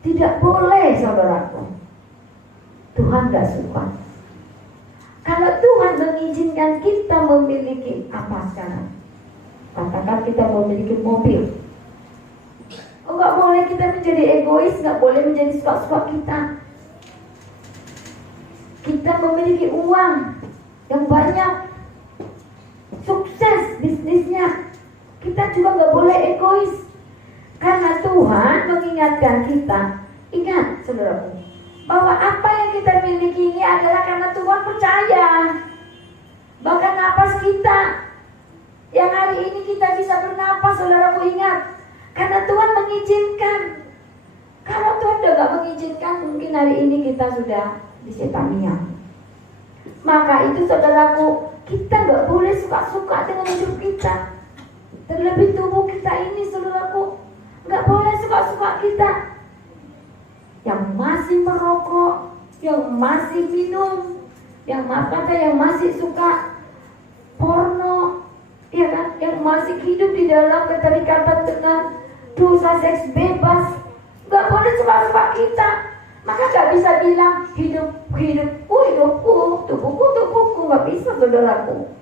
Tidak boleh, saudaraku. Tuhan gak suka. Kalau Tuhan mengizinkan kita memiliki apa sekarang? Katakan kita memiliki mobil. Nggak boleh kita menjadi egois, nggak boleh menjadi suka-suka kita. Kita memiliki uang yang banyak, sukses bisnisnya, kita juga nggak boleh egois. Karena Tuhan mengingatkan kita, ingat saudaraku, bahwa apa yang kita miliki ini adalah karena Tuhan percaya. Bahkan napas kita, yang hari ini kita bisa bernapas, saudaraku, ingat, karena Tuhan mengizinkan. Kalau Tuhan udah gak mengizinkan, mungkin hari ini kita sudah di Setania. Maka itu, saudaraku, kita gak boleh suka-suka dengan hidup kita. Terlebih tubuh kita ini, saudaraku, gak boleh suka-suka kita. Yang masih merokok, yang masih minum, yang masih suka porno, ya kan, yang masih hidup di dalam keterikatan dengan dosa seks bebas, nggak boleh suka-suka kita. Maka nggak bisa bilang hidupku, tubuhku, nggak bisa, saudaraku.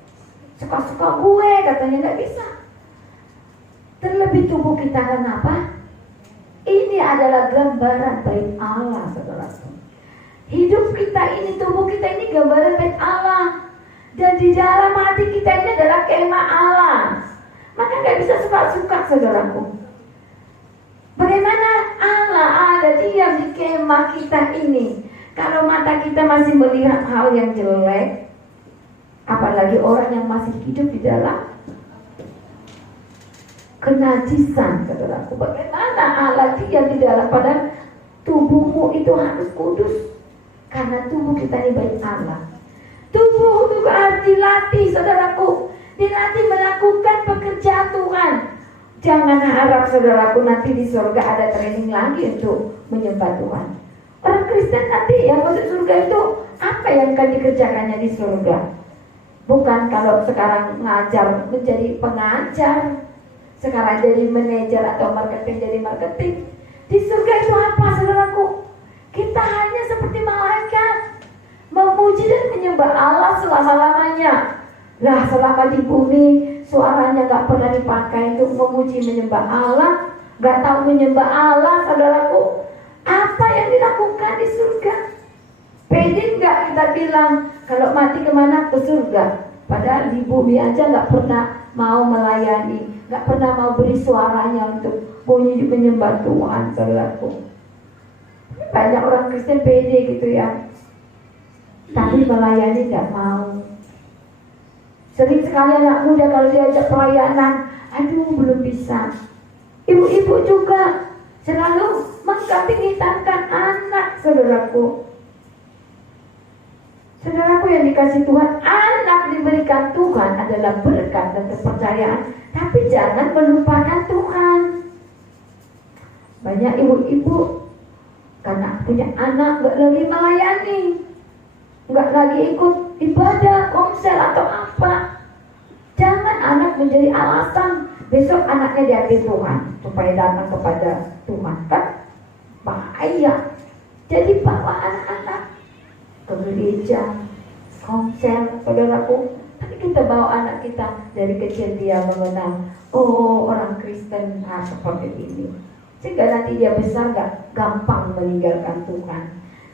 Suka-suka gue, katanya nggak bisa. Terlebih tubuh kita, kenapa? Ini adalah gambaran bait Allah, saudaraku. Hidup kita ini, tubuh kita ini gambaran bait Allah. Dan di dalam hati kita ini adalah kemah Allah. Maka gak bisa suka-suka, saudaraku. Bagaimana Allah ada diam di kemah kita ini? Kalau mata kita masih melihat hal yang jelek, apalagi orang yang masih hidup di dalam. kenajisan, saudaraku. Bagaimana Allah dia di dalam, padahal tubuhmu itu harus kudus, karena tubuh kita ini baik Allah. Tubuh itu harus dilatih, saudaraku, dilatih melakukan pekerjaan Tuhan. Jangan harap, saudaraku, nanti di surga ada training lagi untuk menyembah Tuhan. Orang Kristen nanti yang masuk surga itu apa yang akan dikerjakannya di surga? Bukan kalau sekarang ngajar menjadi pengajar, sekarang jadi manajer atau marketing jadi marketing. Di surga itu apa, saudaraku? Kita hanya seperti malaikat, memuji dan menyembah Allah selama-lamanya. Lah, selama di bumi suaranya gak pernah dipakai untuk memuji menyembah Allah, gak tahu menyembah Allah, saudaraku. Apa yang dilakukan di surga? Pede gak kita bilang kalau mati kemana? Ke surga. Padahal di bumi aja gak pernah mau melayani, gak pernah mau beri suaranya untuk menyembah Tuhan, saudaraku. Banyak orang Kristen pede gitu ya, tapi melayani gak mau. Sering sekali anak muda kalau diajak pelayanan, aduh belum bisa. Ibu-ibu juga selalu mengkaping-hitamkan anak, saudaraku. Saudaraku yang dikasih Tuhan, anak diberikan Tuhan adalah berkat dan kepercayaan, tapi jangan melupakan Tuhan. Banyak ibu-ibu karena punya anak gak lagi melayani, gak lagi ikut ibadah, komsel atau apa. Jangan anak menjadi alasan besok anaknya diambil Tuhan supaya datang kepada Tuhan, kan bahaya. Jadi bawa anak-anak ke gereja, komsel, saudaraku. Tapi kita bawa anak kita dari kecil, dia mengenal, oh orang Kristen seperti ini, sehingga nanti dia besar gak gampang meninggalkan Tuhan.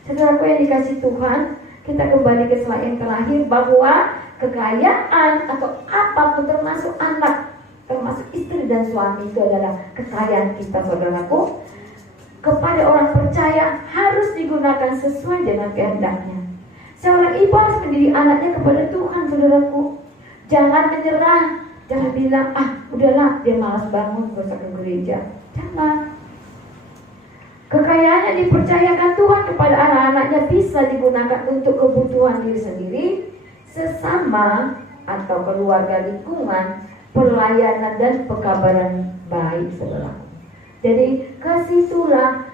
Saudaraku yang dikasih Tuhan, kita kembali ke slide yang terakhir, bahwa kekayaan atau apapun termasuk anak, termasuk istri dan suami, itu adalah kekayaan kita, saudaraku. Kepada orang percaya harus digunakan sesuai dengan kehendaknya. Seorang ibu harus mendidik anaknya kepada Tuhan, saudaraku. Jangan menyerah, jangan bilang, udahlah dia malas bangun, gak usah ke gereja. Jangan. Kekayaan yang dipercayakan Tuhan kepada anak-anaknya bisa digunakan untuk kebutuhan diri sendiri, sesama atau keluarga, lingkungan, pelayanan dan pekabaran baik, saudaraku. Jadi kesitulah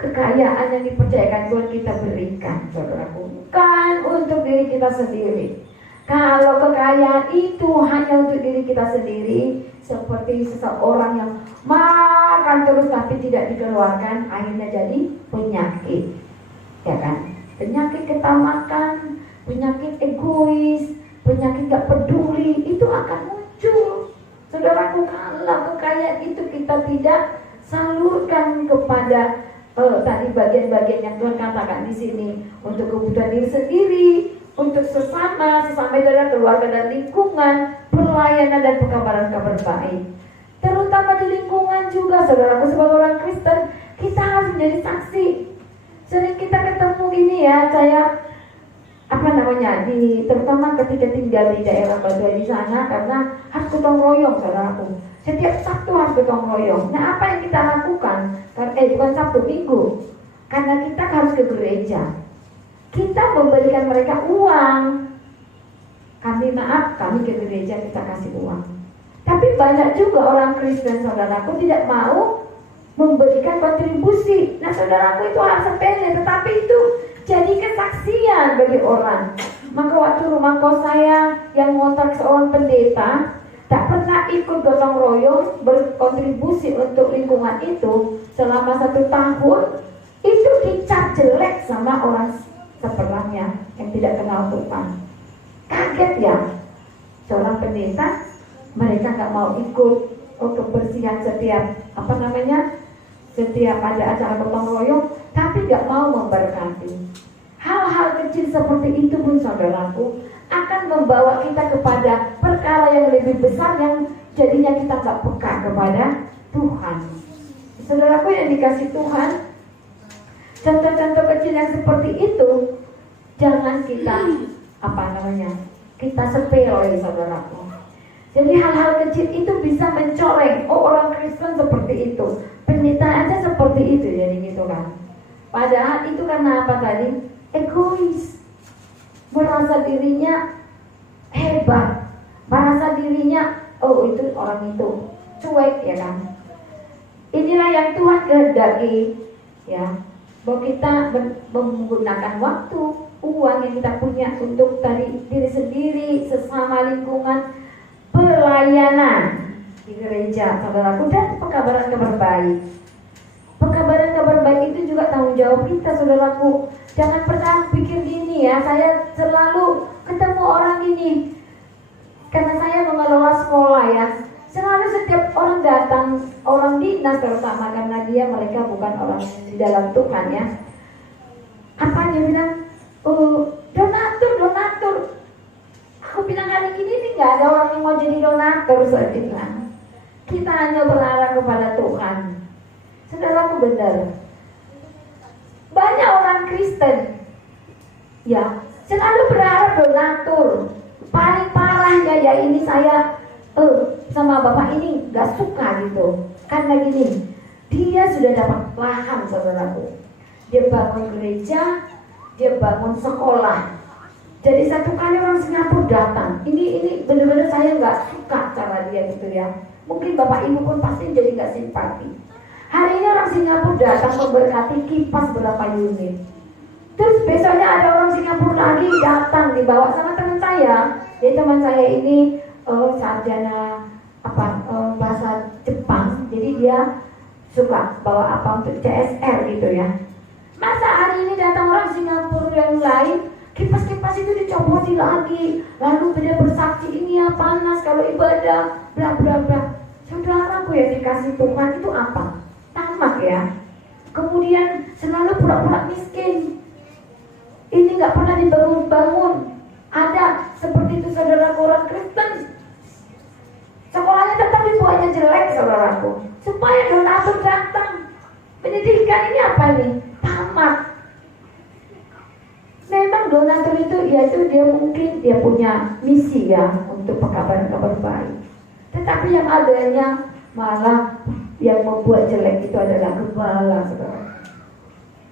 kekayaan yang dipercayakan Tuhan kita berikan, saudaraku, bukan untuk diri kita sendiri. Kalau kekayaan itu hanya untuk diri kita sendiri, seperti seseorang yang makan terus tapi tidak dikeluarkan, akhirnya jadi penyakit, ya kan? Penyakit ketamakan, penyakit egois, penyakit gak peduli, itu akan muncul. Saudaraku, kalau kekayaan itu kita tidak salurkan kepada tadi bagian-bagian yang Tuhan katakan di sini, untuk kebutuhan diri sendiri, untuk sesama itu adalah keluarga dan lingkungan, pelayanan dan pekabaran kabar baik. Terutama di lingkungan juga, saudaraku, sebagai orang Kristen kita harus menjadi saksi. Sering kita ketemu gini ya, saya terutama ketika tinggal di daerah Batu di sana, karena harus gotong royong, saudaraku. Setiap Sabtu harus gotong royong. Nah, apa yang kita lakukan? Bukan Sabtu, Minggu. Karena kita harus ke gereja. Kita memberikan mereka uang. Kami ke gereja, kita kasih uang. Tapi banyak juga orang Kristen, saudaraku, tidak mau memberikan kontribusi. Nah, saudaraku, itu hal sepele, tetapi itu jadi kesaksian bagi orang. Maka waktu rumah kos saya yang ngontrak seorang pendeta, tak pernah ikut gotong royong berkontribusi untuk lingkungan itu selama 1 tahun, itu dicap jelek sama orang sebelahnya yang tidak kenal Tuhan. Kaget ya, seorang pendeta, mereka gak mau ikut kebersihan setiap setiap ada acara gotong royong, tapi gak mau memberkati. Hal-hal kecil seperti itu pun, saudaraku, akan membawa kita kepada perkara yang lebih besar, yang jadinya kita gak peka kepada Tuhan. Saudaraku yang dikasih Tuhan, contoh-contoh kecil yang seperti itu jangan kita kita sepele, saudaraku. Jadi hal-hal kecil itu bisa mencoreng. Oh, orang Kristen seperti itu, pendeta aja seperti itu, jadi gitu kan. Padahal itu karena apa tadi? Egois, merasa dirinya hebat, merasa dirinya oh itu orang itu cuek, ya kan. Inilah yang Tuhan kehendaki, ya, bahwa kita menggunakan waktu, uang yang kita punya untuk tadi diri sendiri, sesama lingkungan, pelayanan di gereja, saudaraku, dan pekabaran kabar baik. Pekabaran kabar baik itu juga tanggung jawab kita, saudaraku. Jangan pernah pikir gini ya, saya selalu ketemu orang gini karena saya mengelola sekolah ya. Selalu setiap orang datang, orang dinas terutama, karena mereka bukan orang di dalam Tuhan ya. Apa dia bilang? Donatur. Aku bilang hari ini nih nggak ada orang yang mau jadi donatur, saya bilang. Kita hanya berharap kepada Tuhan. Saudaraku, benar. Banyak orang Kristen, ya, selalu berharap donatur. Paling parahnya ya ini saya sama bapak ini nggak suka gitu. Karena gini, dia sudah dapat lahan, saudaraku. Dia bangun gereja, dia bangun sekolah. Jadi satu kali orang Singapura datang, ini benar-benar saya nggak suka cara dia gitu ya. Mungkin bapak ibu pun pasti jadi nggak simpati. Hari ini orang Singapura datang memberkati kipas berapa unit. Terus besoknya ada orang Singapura lagi datang dibawa sama teman saya. Jadi teman saya ini sarjana bahasa Jepang. Jadi dia suka bawa apa untuk CSR gitu ya. Masa hari ini datang orang Singapura yang lain, kipas-kipas itu dicopoti lagi, lalu dia bersaksi ini ya panas kalau ibadah, bla bla bla. Saudaraku yang dikasih Tuhan itu apa? Tamak ya. Kemudian selalu pura-pura miskin. Ini nggak pernah dibangun-bangun. Ada seperti itu saudara orang Kristen. Sekolahnya tetap dibuatnya jelek, saudaraku, supaya donatur datang. Pendidikan ini apa nih? Tamat. Memang donatur itu yaitu dia mungkin dia punya misi ya untuk pekabaran-kabar baik. Tetapi yang adanya malah yang membuat jelek itu adalah gembala, saudara.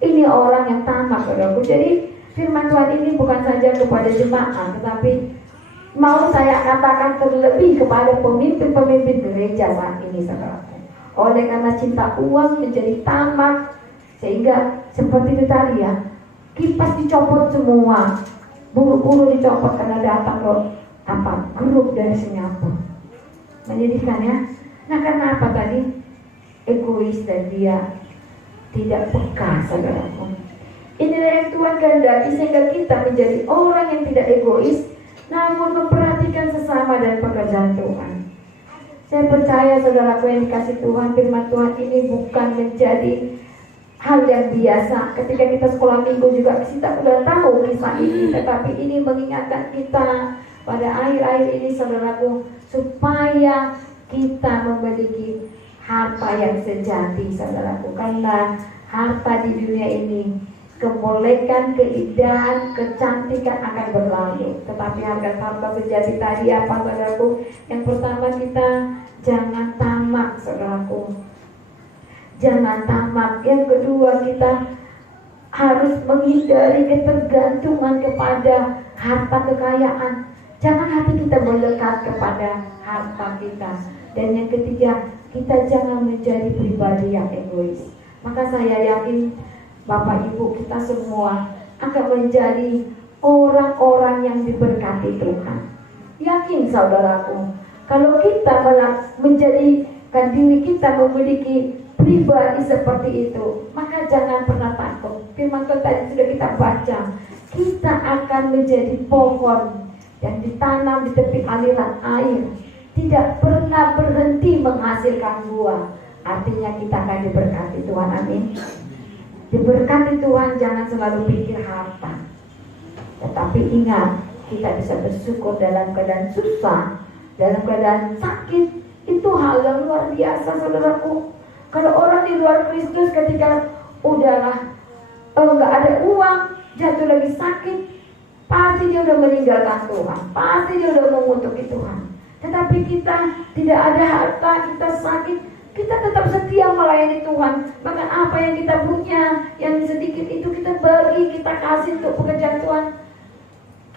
Ini orang yang tamak, saudaraku. Jadi firman Tuhan ini bukan saja kepada jemaat, tetapi mau saya katakan terlebih kepada pemimpin-pemimpin gereja saat ini, saudaraku. Oleh karena cinta uang menjadi tamak, sehingga seperti itu tadi ya, kipas dicopot semua, buru-buru dicopot karena datang loh grup dari Singapura. Menyedihkan ya. Nah, karena apa tadi? Egois dan dia tidak peka, saudaraku. Inilah yang Tuhan kehendaki sehingga kita menjadi orang yang tidak egois, namun memperhatikan sesama dan pekerjaan Tuhan. Saya percaya saudaraku yang dikasih Tuhan, firman Tuhan ini bukan menjadi hal yang biasa. Ketika kita sekolah minggu juga kita sudah tahu kisah ini, tetapi ini mengingatkan kita pada akhir-akhir ini, saudaraku, supaya kita memiliki harta yang sejati, saudaraku. Karena harta di dunia ini, kemolekan, keindahan, kecantikan akan berlalu. Tetapi harta sejati tadi apa, saudaraku? Yang pertama, kita jangan tamak, saudaraku. Jangan tamak. Yang kedua, kita harus menghindari ketergantungan kepada harta kekayaan. Jangan hati kita melekat kepada harta kita. Dan yang ketiga, kita jangan menjadi pribadi yang egois. Maka saya yakin Bapak Ibu kita semua akan menjadi orang-orang yang diberkati Tuhan. Yakin saudaraku, kalau kita menjadikan diri kita memiliki pribadi seperti itu, maka jangan pernah takut. Firman Tuhan tadi sudah kita baca, kita akan menjadi pohon yang ditanam di tepi aliran air, tidak pernah berhenti menghasilkan buah. Artinya kita akan diberkati Tuhan, amin. Diberkati Tuhan, jangan selalu pikir harta, tetapi ingat, kita bisa bersyukur dalam keadaan susah, dalam keadaan sakit. Itu hal yang luar biasa, saudaraku. Kalau orang di luar Kristus ketika udahlah nggak ada uang, jatuh lagi sakit, pasti dia udah meninggalkan Tuhan, pasti dia udah mengutuki Tuhan. Tetapi kita tidak ada harta, kita sakit, kita tetap setia melayani Tuhan. Maka apa yang kita punya, yang sedikit itu kita bagi, kita kasih untuk pekerjaan Tuhan.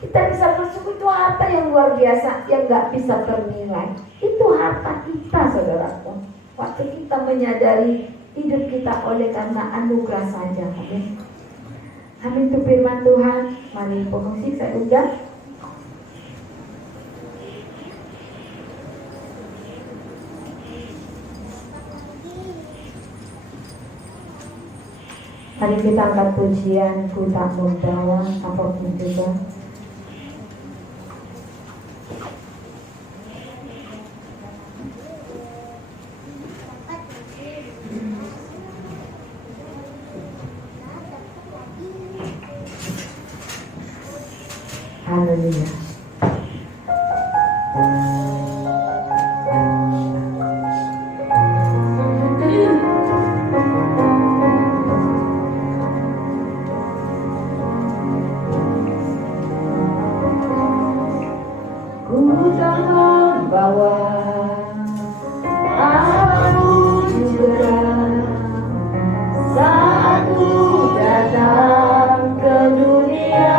Kita bisa masuk itu harta yang luar biasa, yang gak bisa ternilai. Itu harta kita, saudaraku. Waktu kita menyadari hidup kita oleh karena anugerah saja. Amin. Amin, itu firman Tuhan. Mari pengusik saya undang. Mari kita angkat pujian, ku tak membawa apapun juga. Haleluya. Ku tak membawa aku juga saat ku datang ke dunia.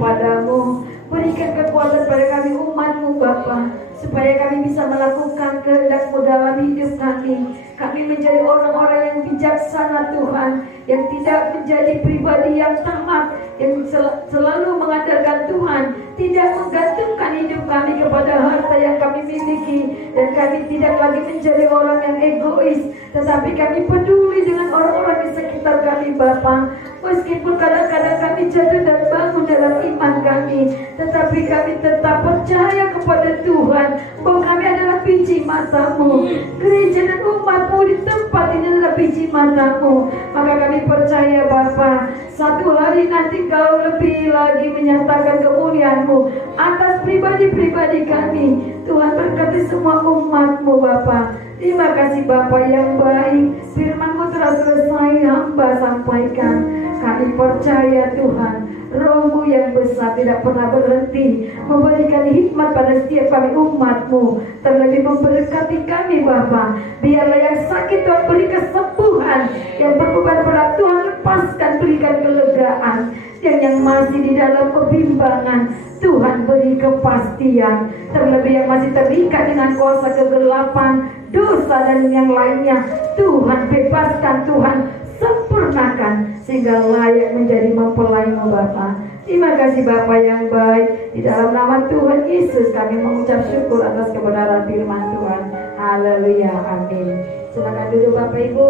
kepadamu. Berikan kekuatan pada kami umat-Mu Bapa, supaya kami bisa melakukan kehendak-Mu dalam hidup kami. Kami menjadi orang-orang yang bijaksana Tuhan, yang tidak menjadi pribadi yang tamak, yang selalu mengandalkan Tuhan, tidak menggantungkan hidup kami kepada harta yang kami miliki, dan kami tidak lagi menjadi orang yang egois, tetapi kami peduli dengan orang-orang di sekitar kami Bapa. Meskipun kadang-kadang kami jatuh dan bangun dalam iman kami, tetapi kami tetap percaya kepada Tuhan bahwa kami adalah biji mata-Mu. Gereja dan umat-Mu di tempat ini adalah biji mata-Mu. Maka kami percaya Bapa, satu hari nanti Kau lebih lagi menyatakan kemuliaan-Mu atas pribadi-pribadi kami. Tuhan berkati semua umat-Mu Bapa. Terima kasih Bapa yang baik. Firman-Mu telah selesai hamba sampaikan. Kami percaya Tuhan, Roh-Mu yang besar tidak pernah berhenti memberikan hikmat pada setiap kami umat-Mu. Terlebih memberkati kami Bapa. Biarlah yang sakit Tuhan beri kesembuhan, yang berbeban berat Tuhan lepaskan, berikan kelegaan. Yang masih di dalam kebimbangan, Tuhan beri kepastian. Terlebih yang masih terikat dengan kuasa kegelapan, dosa dan yang lainnya, Tuhan bebaskan, Tuhan sempurnakan, sehingga layak menjadi mempelai-Mu Bapa. Terima kasih Bapa yang baik. Di dalam nama Tuhan Yesus kami mengucap syukur atas kebenaran firman Tuhan. Haleluya, amin. Silakan duduk Bapak Ibu.